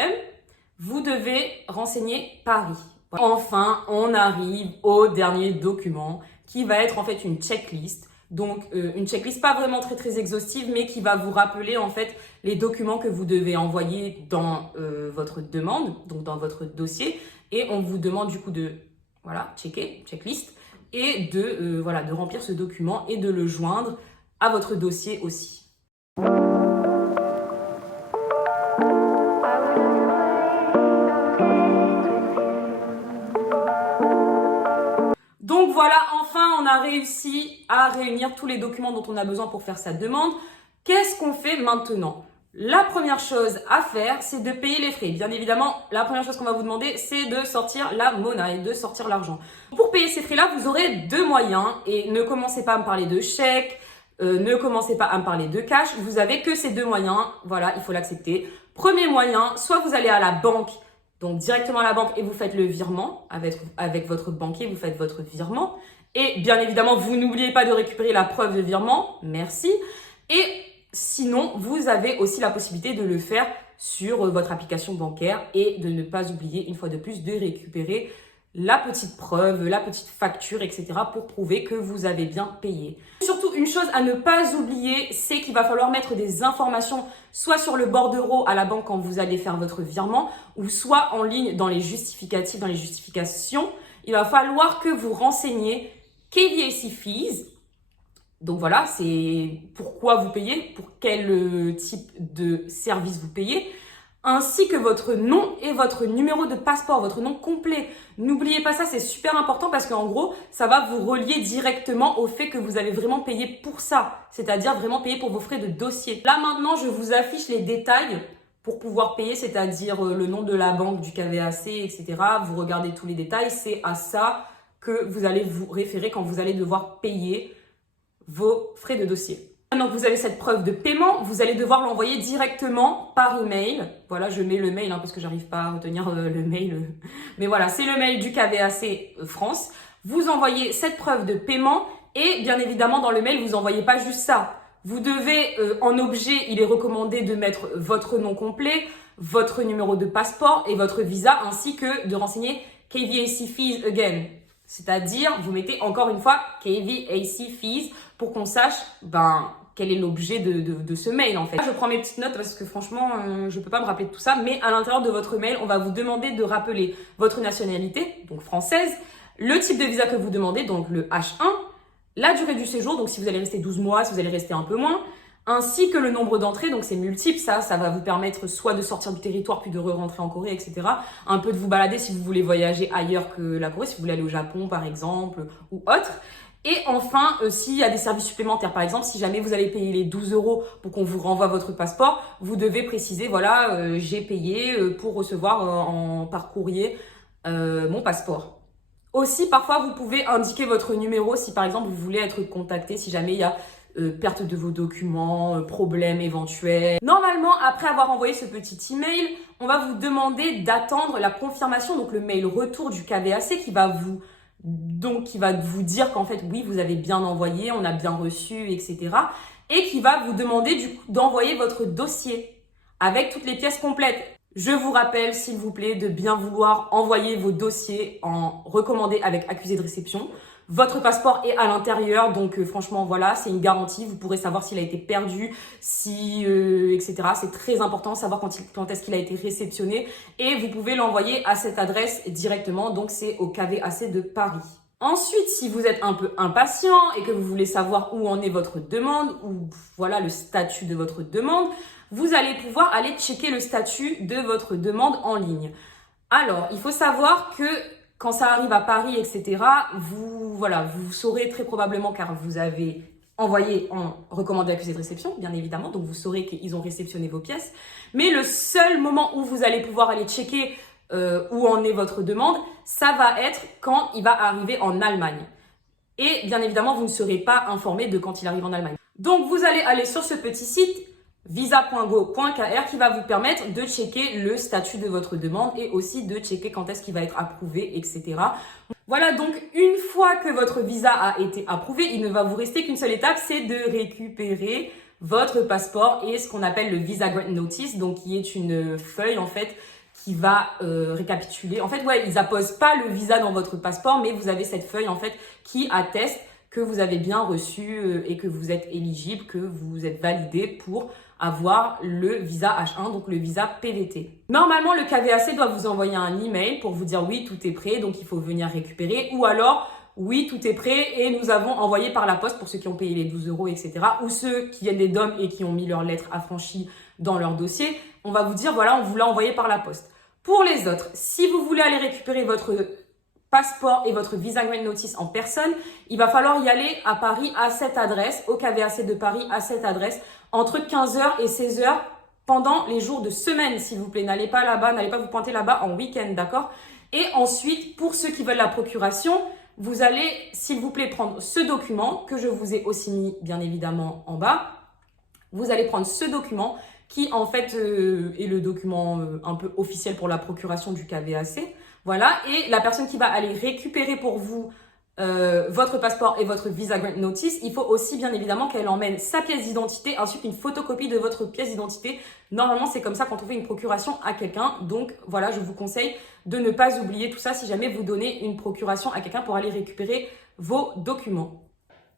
vous devez renseigner Paris. Enfin, on arrive au dernier document qui va être en fait une checklist. Donc, une checklist pas vraiment très exhaustive, mais qui va vous rappeler en fait les documents que vous devez envoyer dans votre demande, donc dans votre dossier. Et on vous demande du coup de, voilà, checker, checklist, et de, voilà, de remplir ce document et de le joindre à votre dossier aussi. Donc voilà, enfin on a réussi à réunir tous les documents dont on a besoin pour faire sa demande. Qu'est-ce qu'on fait maintenant? La première chose à faire, c'est de payer les frais. Bien évidemment, la première chose qu'on va vous demander, c'est de sortir la monnaie, de sortir l'argent. Pour payer ces frais-là, vous aurez 2 moyens et ne commencez pas à me parler de chèque, ne commencez pas à me parler de cash. Vous avez que ces 2 moyens, voilà, il faut l'accepter. Premier moyen, soit vous allez à la banque, donc directement à la banque et vous faites le virement avec votre banquier, vous faites votre virement. Et bien évidemment, vous n'oubliez pas de récupérer la preuve de virement, merci. Et sinon, vous avez aussi la possibilité de le faire sur votre application bancaire et de ne pas oublier une fois de plus de récupérer la petite preuve, la petite facture, etc. pour prouver que vous avez bien payé. Surtout, une chose à ne pas oublier, c'est qu'il va falloir mettre des informations soit sur le bordereau à la banque quand vous allez faire votre virement ou soit en ligne dans les justificatifs, dans les justifications. Il va falloir que vous renseigniez KVAC Fees. Donc voilà, c'est pourquoi vous payez, pour quel type de service vous payez, ainsi que votre nom et votre numéro de passeport, votre nom complet. N'oubliez pas ça, c'est super important parce qu'en gros, ça va vous relier directement au fait que vous avez vraiment payé pour ça, c'est-à-dire vraiment payé pour vos frais de dossier. Là maintenant, je vous affiche les détails pour pouvoir payer, c'est-à-dire le nom de la banque, du KVAC, etc. Vous regardez tous les détails, c'est à ça que vous allez vous référer quand vous allez devoir payer vos frais de dossier. Maintenant que vous avez cette preuve de paiement, vous allez devoir l'envoyer directement par email. Voilà, je mets le mail parce que j'arrive pas à retenir le mail. Mais voilà, c'est le mail du KVAC France. Vous envoyez cette preuve de paiement et bien évidemment dans le mail, vous envoyez pas juste ça. Vous devez, en objet, il est recommandé de mettre votre nom complet, votre numéro de passeport et votre visa ainsi que de renseigner KVAC Fees again. C'est-à-dire, vous mettez encore une fois KVAC Fees pour qu'on sache quel est l'objet de ce mail en fait. Je prends mes petites notes parce que franchement, je ne peux pas me rappeler de tout ça, mais à l'intérieur de votre mail, on va vous demander de rappeler votre nationalité, donc française, le type de visa que vous demandez, donc le H1, la durée du séjour, donc si vous allez rester 12 mois, si vous allez rester un peu moins, ainsi que le nombre d'entrées, donc c'est multiple, ça va vous permettre soit de sortir du territoire puis de re-rentrer en Corée, etc. Un peu de vous balader si vous voulez voyager ailleurs que la Corée, si vous voulez aller au Japon par exemple ou autre. Et enfin, s'il y a des services supplémentaires, par exemple, si jamais vous allez payer les 12 € pour qu'on vous renvoie votre passeport, vous devez préciser, voilà, j'ai payé pour recevoir par courrier mon passeport. Aussi, parfois, vous pouvez indiquer votre numéro si par exemple vous voulez être contacté, si jamais il y a perte de vos documents, problème éventuel. Normalement, après avoir envoyé ce petit email, on va vous demander d'attendre la confirmation, donc le mail retour du KVAC qui va vous dire qu'en fait, oui, vous avez bien envoyé, on a bien reçu, etc. Et qui va vous demander du coup d'envoyer votre dossier avec toutes les pièces complètes. Je vous rappelle, s'il vous plaît, de bien vouloir envoyer vos dossiers en recommandé avec accusé de réception. Votre passeport est à l'intérieur, donc franchement, voilà, c'est une garantie. Vous pourrez savoir s'il a été perdu, etc. C'est très important de savoir quand est-ce qu'il a été réceptionné. Et vous pouvez l'envoyer à cette adresse directement, donc c'est au KVAC de Paris. Ensuite, si vous êtes un peu impatient et que vous voulez savoir où en est votre demande, ou voilà le statut de votre demande, vous allez pouvoir aller checker le statut de votre demande en ligne. Alors, il faut savoir que quand ça arrive à Paris, etc., vous saurez très probablement car vous avez envoyé en recommandé accusé de réception, bien évidemment, donc vous saurez qu'ils ont réceptionné vos pièces. Mais le seul moment où vous allez pouvoir aller checker où en est votre demande, ça va être quand il va arriver en Allemagne. Et bien évidemment, vous ne serez pas informé de quand il arrive en Allemagne. Donc, vous allez aller sur ce petit site visa.go.kr qui va vous permettre de checker le statut de votre demande et aussi de checker quand est-ce qu'il va être approuvé, etc. Voilà, donc une fois que votre visa a été approuvé, il ne va vous rester qu'une seule étape, c'est de récupérer votre passeport et ce qu'on appelle le Visa Grant Notice, donc qui est une feuille en fait qui va récapituler. En fait, ouais, ils apposent pas le visa dans votre passeport, mais vous avez cette feuille en fait qui atteste que vous avez bien reçu et que vous êtes éligible, que vous êtes validé pour avoir le visa H1, donc le visa PVT. Normalement, le KVAC doit vous envoyer un email pour vous dire oui, tout est prêt, donc il faut venir récupérer, ou alors oui, tout est prêt et nous avons envoyé par la poste pour ceux qui ont payé les 12 €, etc. Ou ceux qui viennent des DOM et qui ont mis leur lettre affranchie dans leur dossier. On va vous dire, voilà, on vous l'a envoyé par la poste. Pour les autres, si vous voulez aller récupérer votre passeport et votre Visa Grant Notice en personne, il va falloir y aller à Paris à cette adresse, au KVAC de Paris à cette adresse, entre 15 h et 16 h pendant les jours de semaine, s'il vous plaît. N'allez pas là-bas, n'allez pas vous pointer là-bas en week-end, d'accord? Et ensuite, pour ceux qui veulent la procuration, vous allez, s'il vous plaît, prendre ce document que je vous ai aussi mis, bien évidemment, en bas. Vous allez prendre ce document qui, en fait, est le document un peu officiel pour la procuration du KVAC. Voilà, et la personne qui va aller récupérer pour vous votre passeport et votre Visa Grant Notice, il faut aussi bien évidemment qu'elle emmène sa pièce d'identité ainsi qu'une photocopie de votre pièce d'identité. Normalement, c'est comme ça quand on fait une procuration à quelqu'un. Donc voilà, je vous conseille de ne pas oublier tout ça si jamais vous donnez une procuration à quelqu'un pour aller récupérer vos documents.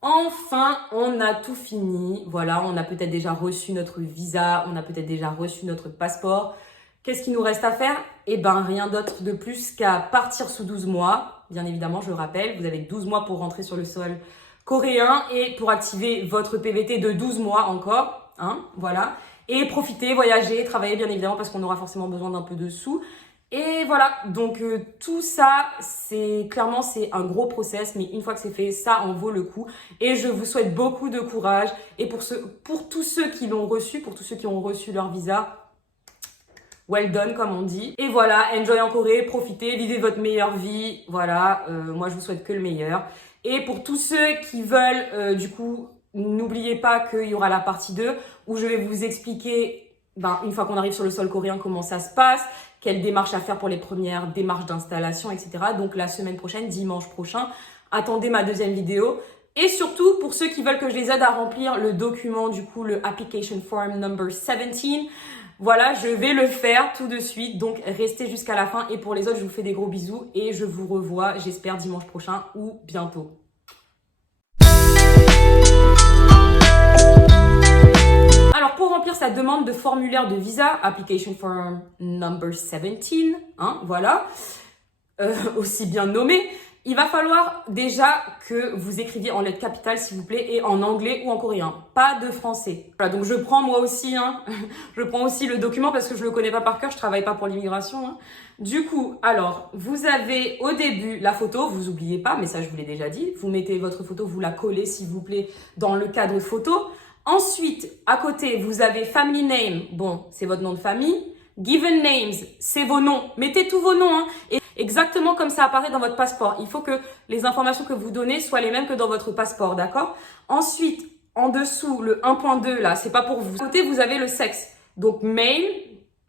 Enfin, on a tout fini. Voilà, on a peut-être déjà reçu notre visa, on a peut-être déjà reçu notre passeport. Qu'est-ce qu'il nous reste à faire? Eh ben, rien d'autre de plus qu'à partir sous 12 mois. Bien évidemment, je le rappelle, vous avez 12 mois pour rentrer sur le sol coréen et pour activer votre PVT de 12 mois encore. Hein, voilà. Et profiter, voyager, travailler bien évidemment parce qu'on aura forcément besoin d'un peu de sous. Et voilà, donc tout ça, c'est un gros process, mais une fois que c'est fait, ça en vaut le coup. Et je vous souhaite beaucoup de courage. Et pour tous ceux qui l'ont reçu, pour tous ceux qui ont reçu leur visa, well done, comme on dit. Et voilà, enjoy en Corée, profitez, vivez votre meilleure vie. Voilà, moi je vous souhaite que le meilleur. Et pour tous ceux qui veulent, du coup, n'oubliez pas qu'il y aura la partie 2 où je vais vous expliquer, une fois qu'on arrive sur le sol coréen, comment ça se passe, quelles démarches à faire pour les premières démarches d'installation, etc. Donc la semaine prochaine, dimanche prochain, attendez ma deuxième vidéo. Et surtout, pour ceux qui veulent que je les aide à remplir le document, du coup, le Application Form number 17, voilà, je vais le faire tout de suite. Donc, restez jusqu'à la fin. Et pour les autres, je vous fais des gros bisous et je vous revois, j'espère, dimanche prochain ou bientôt. Alors, pour remplir sa demande de formulaire de visa, Application Form number 17, hein, voilà, aussi bien nommé, il va falloir déjà que vous écriviez en lettres capitales, s'il vous plaît, et en anglais ou en coréen, pas de français. Voilà, donc je prends moi aussi, je prends aussi le document parce que je le connais pas par cœur, je travaille pas pour l'immigration. Du coup, alors, vous avez au début la photo, vous oubliez pas, mais ça je vous l'ai déjà dit, vous mettez votre photo, vous la collez, s'il vous plaît, dans le cadre photo. Ensuite, à côté, vous avez family name, bon, c'est votre nom de famille. Given names, c'est vos noms. Mettez tous vos noms, et exactement comme ça apparaît dans votre passeport. Il faut que les informations que vous donnez soient les mêmes que dans votre passeport, d'accord? Ensuite, en dessous, le 1.2, là, c'est pas pour vous. À côté, vous avez le sexe. Donc, male,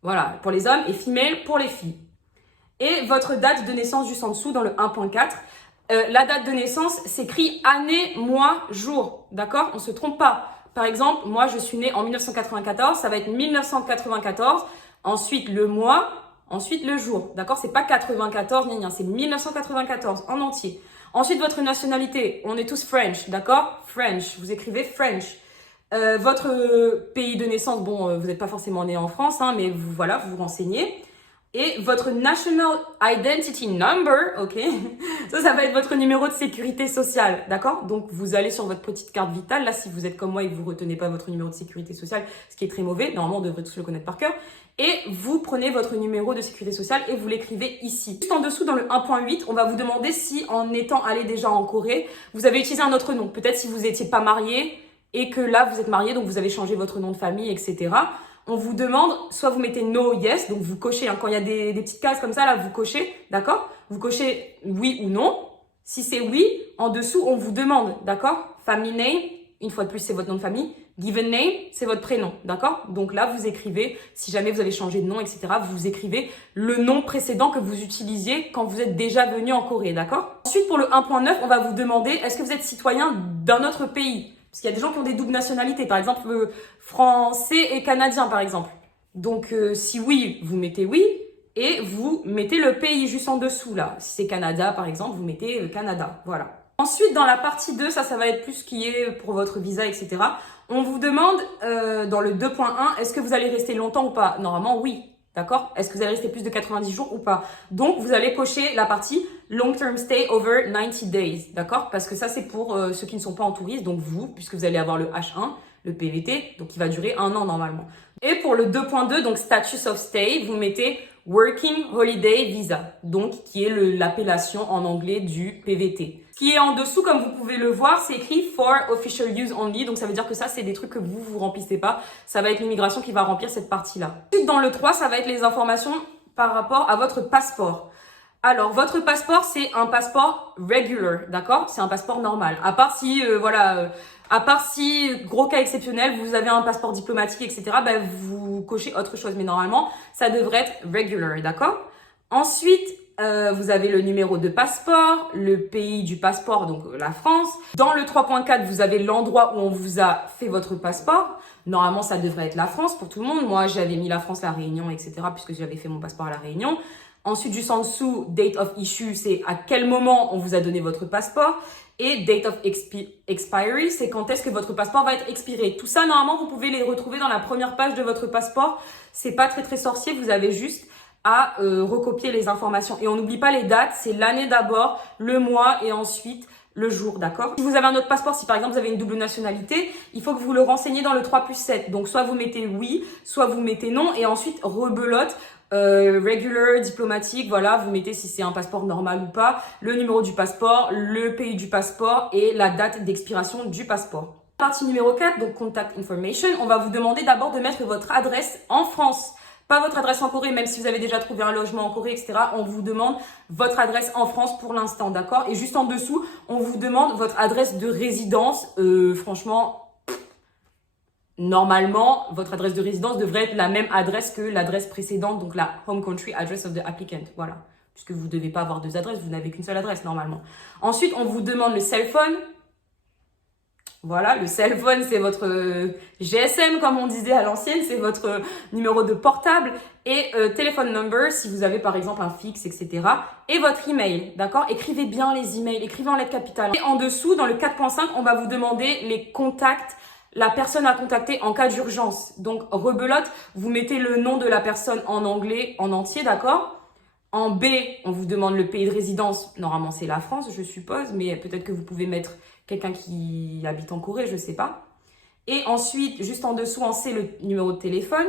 voilà, pour les hommes, et female pour les filles. Et votre date de naissance juste en dessous, dans le 1.4. La date de naissance s'écrit année, mois, jour, d'accord? On se trompe pas. Par exemple, moi, je suis née en 1994, ça va être 1994. Ensuite, le mois, ensuite le jour. D'accord? C'est pas 94, c'est 1994 en entier. Ensuite, votre nationalité. On est tous French, d'accord? French. Vous écrivez French. Votre pays de naissance, bon, vous n'êtes pas forcément né en France, mais vous vous renseignez. Et votre National Identity Number, ok? Ça va être votre numéro de sécurité sociale, d'accord? Donc, vous allez sur votre petite carte vitale. Là, si vous êtes comme moi et que vous retenez pas votre numéro de sécurité sociale, ce qui est très mauvais, normalement, on devrait tous le connaître par cœur. et vous prenez votre numéro de sécurité sociale et vous l'écrivez ici. Juste en dessous, dans le 1.8, on va vous demander si, en étant allé déjà en Corée, vous avez utilisé un autre nom. Peut-être si vous n'étiez pas marié et que là, vous êtes marié, donc vous avez changé votre nom de famille, etc. On vous demande, soit vous mettez no, yes, donc vous cochez, hein, quand il y a des petites cases comme ça, là, vous cochez, d'accord? Vous cochez oui ou non. Si c'est oui, en dessous, on vous demande, d'accord? Family name, une fois de plus, c'est votre nom de famille. Given name, c'est votre prénom, d'accord? Donc là, vous écrivez, si jamais vous avez changé de nom, etc., vous écrivez le nom précédent que vous utilisiez quand vous êtes déjà venu en Corée, d'accord? Ensuite, pour le 1.9, on va vous demander, est-ce que vous êtes citoyen d'un autre pays? Parce qu'il y a des gens qui ont des doubles nationalités, par exemple, français et canadien, par exemple. Donc, si oui, vous mettez oui, et vous mettez le pays juste en dessous, là. Si c'est Canada, par exemple, vous mettez le Canada, voilà. Ensuite, dans la partie 2, ça va être plus ce qui est pour votre visa, etc. On vous demande, dans le 2.1, est-ce que vous allez rester longtemps ou pas? Normalement, oui. D'accord? Est-ce que vous allez rester plus de 90 jours ou pas? Donc, vous allez cocher la partie long term stay over 90 days. D'accord? Parce que ça, c'est pour ceux qui ne sont pas en tourisme. Donc, vous, puisque vous allez avoir le H1, le PVT, donc il va durer 1 an normalement. Et pour le 2.2, donc status of stay, vous mettez Working Holiday Visa, donc qui est l'appellation en anglais du PVT. Ce qui est en dessous, comme vous pouvez le voir, c'est écrit For Official Use Only, donc ça veut dire que ça, c'est des trucs que vous remplissez pas. Ça va être l'immigration qui va remplir cette partie-là. Ensuite, dans le 3, ça va être les informations par rapport à votre passeport. Alors, votre passeport, c'est un passeport regular, d'accord? C'est un passeport normal. À part si, gros cas exceptionnel, vous avez un passeport diplomatique, etc., ben, vous cochez autre chose. Mais normalement, ça devrait être regular, d'accord? Ensuite, vous avez le numéro de passeport, le pays du passeport, donc la France. Dans le 3.4, vous avez l'endroit où on vous a fait votre passeport. Normalement, ça devrait être la France pour tout le monde. Moi, j'avais mis la France, la Réunion, etc., puisque j'avais fait mon passeport à la Réunion. Ensuite, juste en dessous, date of issue, c'est à quel moment on vous a donné votre passeport. Et date of expiry, c'est quand est-ce que votre passeport va être expiré. Tout ça, normalement, vous pouvez les retrouver dans la première page de votre passeport. C'est pas très sorcier, vous avez juste à recopier les informations. Et on n'oublie pas les dates, c'est l'année d'abord, le mois et ensuite le jour, d'accord? Si vous avez un autre passeport, si par exemple vous avez une double nationalité, il faut que vous le renseigniez dans le 3+7. Donc soit vous mettez oui, soit vous mettez non et ensuite rebelote. Regular, diplomatique, voilà, vous mettez si c'est un passeport normal ou pas, le numéro du passeport, le pays du passeport et la date d'expiration du passeport. Partie numéro 4, donc Contact Information, on va vous demander d'abord de mettre votre adresse en France. Pas votre adresse en Corée, même si vous avez déjà trouvé un logement en Corée, etc. On vous demande votre adresse en France pour l'instant, d'accord? Et juste en dessous, on vous demande votre adresse de résidence. Franchement, normalement, votre adresse de résidence devrait être la même adresse que l'adresse précédente, donc la home country address of the applicant. Voilà. Puisque vous ne devez pas avoir deux adresses, vous n'avez qu'une seule adresse normalement. Ensuite, on vous demande le cell phone. Voilà, le cell phone, c'est votre GSM, comme on disait à l'ancienne, c'est votre numéro de portable et téléphone number, si vous avez par exemple un fixe, etc. Et votre email, d'accord? Écrivez bien les emails, écrivez en lettres capitales. Et en dessous, dans le 4.5, on va vous demander les contacts, la personne à contacter en cas d'urgence. Donc, rebelote, vous mettez le nom de la personne en anglais, en entier, d'accord? En B, on vous demande le pays de résidence. Normalement, c'est la France, je suppose, mais peut-être que vous pouvez mettre quelqu'un qui habite en Corée, je sais pas. Et ensuite, juste en dessous, en C, le numéro de téléphone.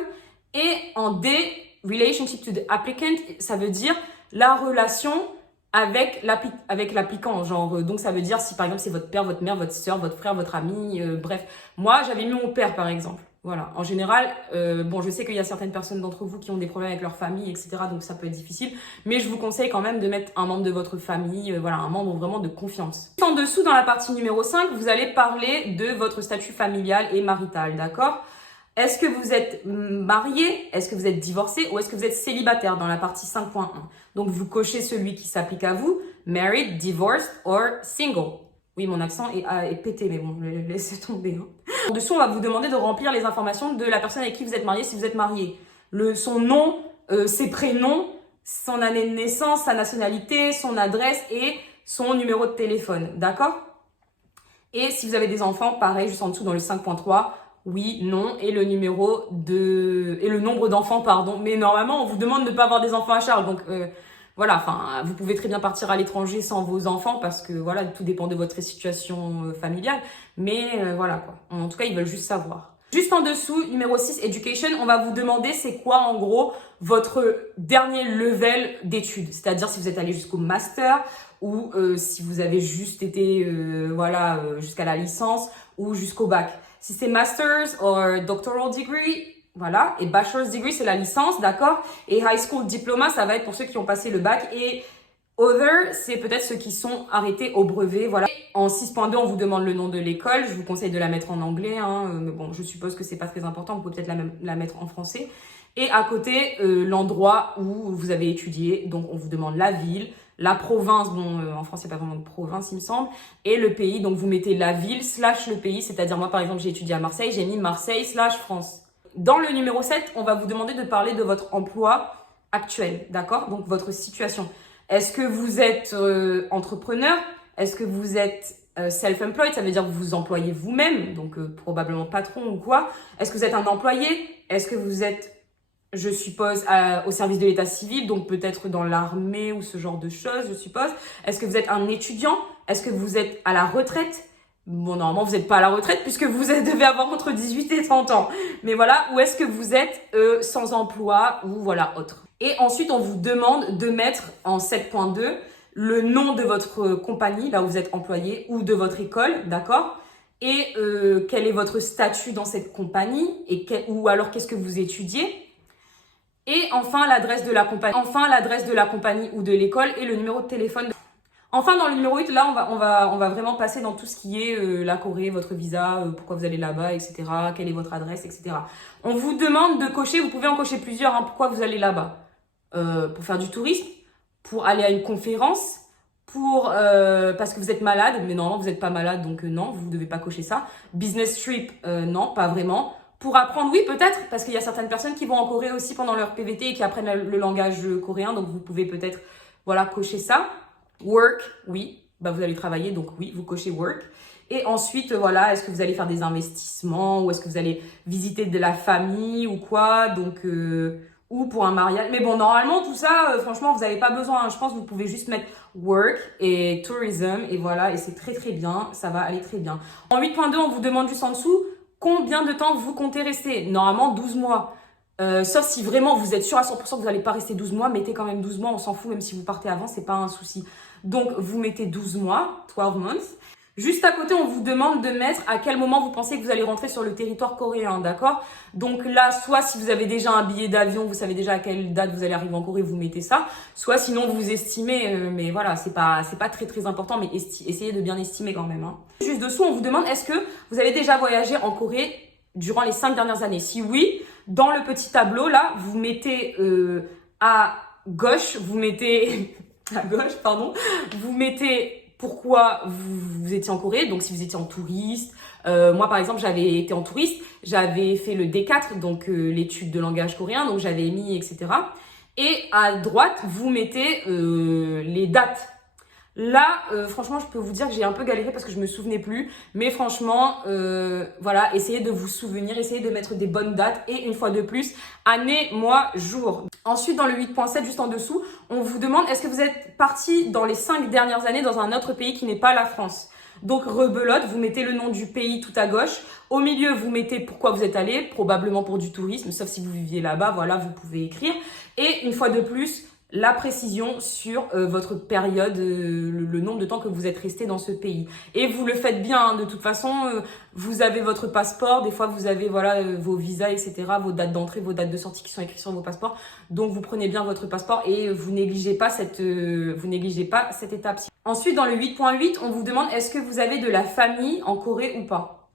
Et en D, relationship to the applicant, ça veut dire la relation avec l'applicant. Genre, donc ça veut dire si par exemple c'est votre père, votre mère, votre soeur, votre frère, votre ami, bref. Moi, j'avais mis mon père, par exemple. Voilà, en général, bon, je sais qu'il y a certaines personnes d'entre vous qui ont des problèmes avec leur famille, etc. Donc ça peut être difficile, mais je vous conseille quand même de mettre un membre de votre famille, voilà, un membre vraiment de confiance. En dessous, dans la partie numéro 5, vous allez parler de votre statut familial et marital, d'accord? Est-ce que vous êtes marié? Est-ce que vous êtes divorcé? Ou est-ce que vous êtes célibataire dans la partie 5.1? Donc vous cochez celui qui s'applique à vous, married, divorced or single. Oui, mon accent est pété, mais bon, laissez tomber. Hein. En dessous, on va vous demander de remplir les informations de la personne avec qui vous êtes marié, si vous êtes marié. Son nom, ses prénoms, son année de naissance, sa nationalité, son adresse et son numéro de téléphone. D'accord? Et si vous avez des enfants, pareil, juste en dessous dans le 5.3, oui, non, et le nombre d'enfants, pardon. Mais normalement, on vous demande de ne pas avoir des enfants à charge, donc... Voilà, enfin, vous pouvez très bien partir à l'étranger sans vos enfants parce que voilà, tout dépend de votre situation familiale. Mais voilà quoi. En tout cas, ils veulent juste savoir. Juste en dessous, numéro 6, Education, on va vous demander c'est quoi en gros votre dernier level d'études. C'est-à-dire si vous êtes allé jusqu'au master ou si vous avez juste été jusqu'à la licence ou jusqu'au bac. Si c'est master's ou doctoral degree, voilà. Et bachelor's degree, c'est la licence, d'accord? Et high school diploma, ça va être pour ceux qui ont passé le bac. Et other, c'est peut-être ceux qui sont arrêtés au brevet, voilà. En 6.2, on vous demande le nom de l'école. Je vous conseille de la mettre en anglais, hein, mais bon, je suppose que c'est pas très important. Vous pouvez peut-être la mettre en français. Et à côté, l'endroit où vous avez étudié. Donc, on vous demande la ville, la province. Bon, en France, il n'y a pas vraiment de province, il me semble. Et le pays. Donc, vous mettez la ville / le pays. C'est-à-dire, moi, par exemple, j'ai étudié à Marseille. J'ai mis Marseille / France. Dans le numéro 7, on va vous demander de parler de votre emploi actuel, d'accord? Donc, votre situation. Est-ce que vous êtes entrepreneur? Est-ce que vous êtes self-employed? Ça veut dire que vous vous employez vous-même, donc probablement patron ou quoi. Est-ce que vous êtes un employé? Est-ce que vous êtes, je suppose, au service de l'état civil, donc peut-être dans l'armée ou ce genre de choses, je suppose. Est-ce que vous êtes un étudiant? Est-ce que vous êtes à la retraite? Bon, normalement, vous n'êtes pas à la retraite puisque vous devez avoir entre 18 et 30 ans. Mais voilà, ou est-ce que vous êtes sans emploi ou voilà, autre. Et ensuite, on vous demande de mettre en 7.2 le nom de votre compagnie, là où vous êtes employé, ou de votre école, d'accord? Et quel est votre statut dans cette compagnie, ou alors qu'est-ce que vous étudiez? Et enfin, l'adresse de la compagnie ou de l'école et le numéro de téléphone. Enfin, dans le numéro 8, là, on va vraiment passer dans tout ce qui est la Corée, votre visa, pourquoi vous allez là-bas, etc., quelle est votre adresse, etc. On vous demande de cocher, vous pouvez en cocher plusieurs, hein, pourquoi vous allez là-bas. Pour faire du tourisme, pour aller à une conférence, parce que vous êtes malade, mais non, vous n'êtes pas malade, donc non, vous ne devez pas cocher ça. Business trip, non, pas vraiment. Pour apprendre, oui, peut-être, parce qu'il y a certaines personnes qui vont en Corée aussi pendant leur PVT et qui apprennent le langage coréen, donc vous pouvez peut-être, voilà, cocher ça. Work, oui, bah vous allez travailler, donc oui, vous cochez work. Et ensuite, voilà, est-ce que vous allez faire des investissements ou est-ce que vous allez visiter de la famille ou quoi, donc ou pour un mariage. Mais bon, normalement, tout ça, franchement, vous n'avez pas besoin. Hein. Je pense que vous pouvez juste mettre work et tourism et voilà, et c'est très très bien, ça va aller très bien. En 8.2, on vous demande juste en dessous combien de temps vous comptez rester. Normalement, 12 mois. Sauf si vraiment vous êtes sûr à 100% que vous n'allez pas rester 12 mois, mettez quand même 12 mois, on s'en fout, même si vous partez avant, c'est pas un souci. Donc, vous mettez 12 mois, 12 months. Juste à côté, on vous demande de mettre à quel moment vous pensez que vous allez rentrer sur le territoire coréen, d'accord? Donc là, soit si vous avez déjà un billet d'avion, vous savez déjà à quelle date vous allez arriver en Corée, vous mettez ça. Soit sinon, vous estimez, mais voilà, c'est pas très très important, mais essayez de bien estimer quand même. Hein. Juste dessous, on vous demande, est-ce que vous avez déjà voyagé en Corée durant les 5 dernières années? Si oui, dans le petit tableau, là, vous mettez à gauche, vous mettez pourquoi vous étiez en Corée, donc si vous étiez en touriste. Moi, par exemple, j'avais été en touriste, j'avais fait le D4, donc l'étude de langage coréen, donc j'avais mis, etc. Et à droite, vous mettez les dates. Là, franchement, je peux vous dire que j'ai un peu galéré parce que je me souvenais plus. Mais franchement, voilà, essayez de vous souvenir, essayez de mettre des bonnes dates. Et une fois de plus, année, mois, jour. Ensuite, dans le 8.7, juste en dessous, on vous demande, est-ce que vous êtes parti dans les 5 dernières années dans un autre pays qui n'est pas la France? Donc, rebelote, vous mettez le nom du pays tout à gauche. Au milieu, vous mettez pourquoi vous êtes allé, probablement pour du tourisme, sauf si vous viviez là-bas, voilà, vous pouvez écrire. Et une fois de plus, la précision sur votre période, le nombre de temps que vous êtes resté dans ce pays. Et vous le faites bien, hein, de toute façon, vous avez votre passeport, des fois vous avez voilà vos visas, etc., vos dates d'entrée, vos dates de sortie qui sont écrites sur vos passeports. Donc vous prenez bien votre passeport et vous négligez pas cette étape-ci. Ensuite, dans le 8.8, on vous demande est-ce que vous avez de la famille en Corée ou pas?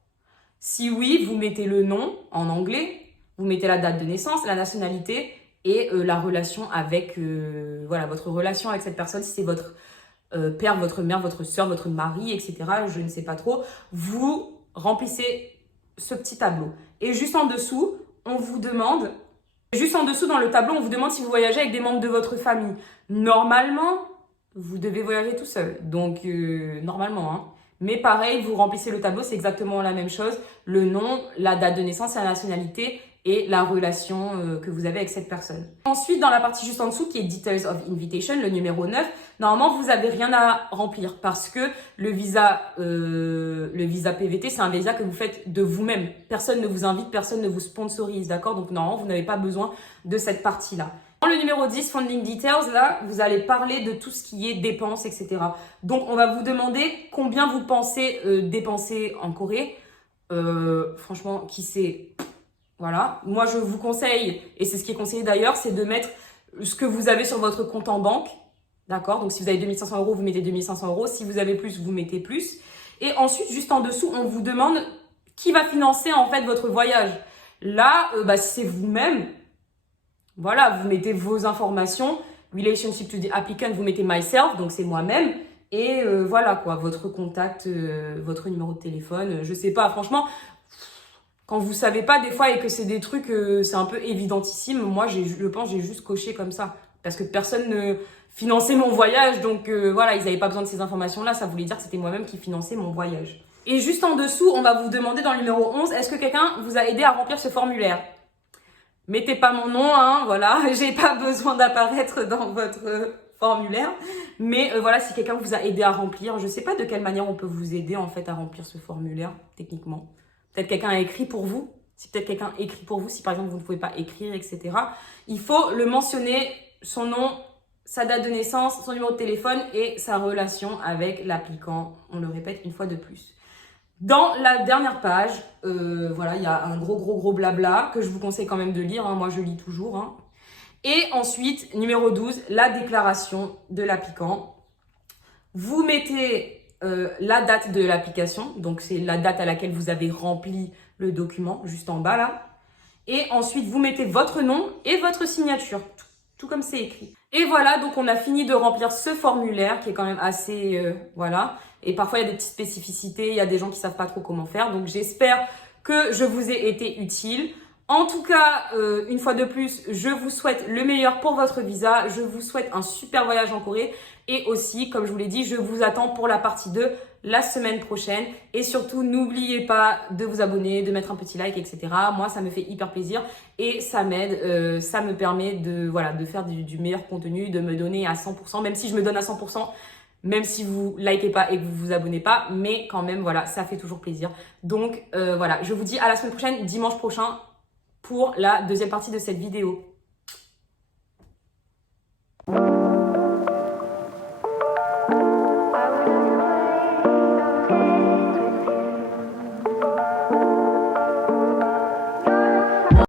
Si oui, vous mettez le nom en anglais, vous mettez la date de naissance, la nationalité, et la relation avec, voilà, votre relation avec cette personne, si c'est votre père, votre mère, votre soeur, votre mari, etc., je ne sais pas trop, vous remplissez ce petit tableau. Et juste en dessous, on vous demande, dans le tableau, on vous demande si vous voyagez avec des membres de votre famille. Normalement, vous devez voyager tout seul, donc normalement, hein. Mais pareil, vous remplissez le tableau, c'est exactement la même chose. Le nom, la date de naissance, la nationalité et la relation que vous avez avec cette personne. Ensuite, dans la partie juste en dessous, qui est Details of Invitation, le numéro 9, normalement, vous n'avez rien à remplir parce que le visa PVT, c'est un visa que vous faites de vous-même. Personne ne vous invite, personne ne vous sponsorise, d'accord? Donc, normalement, vous n'avez pas besoin de cette partie-là. Dans le numéro 10, Funding Details, là, vous allez parler de tout ce qui est dépenses, etc. Donc, on va vous demander combien vous pensez dépenser en Corée. Franchement, qui sait? Voilà. Moi, je vous conseille, et c'est ce qui est conseillé d'ailleurs, c'est de mettre ce que vous avez sur votre compte en banque. D'accord? Donc, si vous avez 2500 €, vous mettez 2500 €. Si vous avez plus, vous mettez plus. Et ensuite, juste en dessous, on vous demande qui va financer en fait votre voyage. Là, c'est vous-même. Voilà, vous mettez vos informations. Relationship to the applicant, vous mettez myself, donc c'est moi-même. Et voilà quoi, votre contact, votre numéro de téléphone, je sais pas, franchement, quand vous savez pas des fois et que c'est des trucs, c'est un peu évidentissime, moi je pense j'ai juste coché comme ça. Parce que personne ne finançait mon voyage, donc voilà, ils n'avaient pas besoin de ces informations-là, ça voulait dire que c'était moi-même qui finançais mon voyage. Et juste en dessous, on va vous demander dans le numéro 11, est-ce que quelqu'un vous a aidé à remplir ce formulaire? Mettez pas mon nom, hein, voilà, j'ai pas besoin d'apparaître dans votre formulaire. Mais voilà, si quelqu'un vous a aidé à remplir, je sais pas de quelle manière on peut vous aider en fait à remplir ce formulaire, techniquement. Peut-être quelqu'un a écrit pour vous. Si peut-être quelqu'un écrit pour vous, si par exemple vous ne pouvez pas écrire, etc. Il faut le mentionner, son nom, sa date de naissance, son numéro de téléphone et sa relation avec l'applicant. On le répète une fois de plus. Dans la dernière page, voilà, il y a un gros blabla que je vous conseille quand même de lire. Hein, moi, je lis toujours. Hein. Et ensuite, numéro 12, la déclaration de l'applicant. Vous mettez la date de l'application. Donc, c'est la date à laquelle vous avez rempli le document, juste en bas là. Et ensuite, vous mettez votre nom et votre signature, tout comme c'est écrit. Et voilà, donc on a fini de remplir ce formulaire qui est quand même assez, voilà. Et parfois, il y a des petites spécificités, il y a des gens qui savent pas trop comment faire. Donc, j'espère que je vous ai été utile. En tout cas, une fois de plus, je vous souhaite le meilleur pour votre visa. Je vous souhaite un super voyage en Corée. Et aussi, comme je vous l'ai dit, je vous attends pour la partie 2 la semaine prochaine. Et surtout, n'oubliez pas de vous abonner, de mettre un petit like, etc. Moi, ça me fait hyper plaisir et ça m'aide. Ça me permet de, voilà, de faire du meilleur contenu, de me donner à 100%, même si je me donne à 100%. Même si vous likez pas et que vous vous abonnez pas, mais quand même, voilà, ça fait toujours plaisir. Donc, voilà, je vous dis à la semaine prochaine, dimanche prochain, pour la deuxième partie de cette vidéo.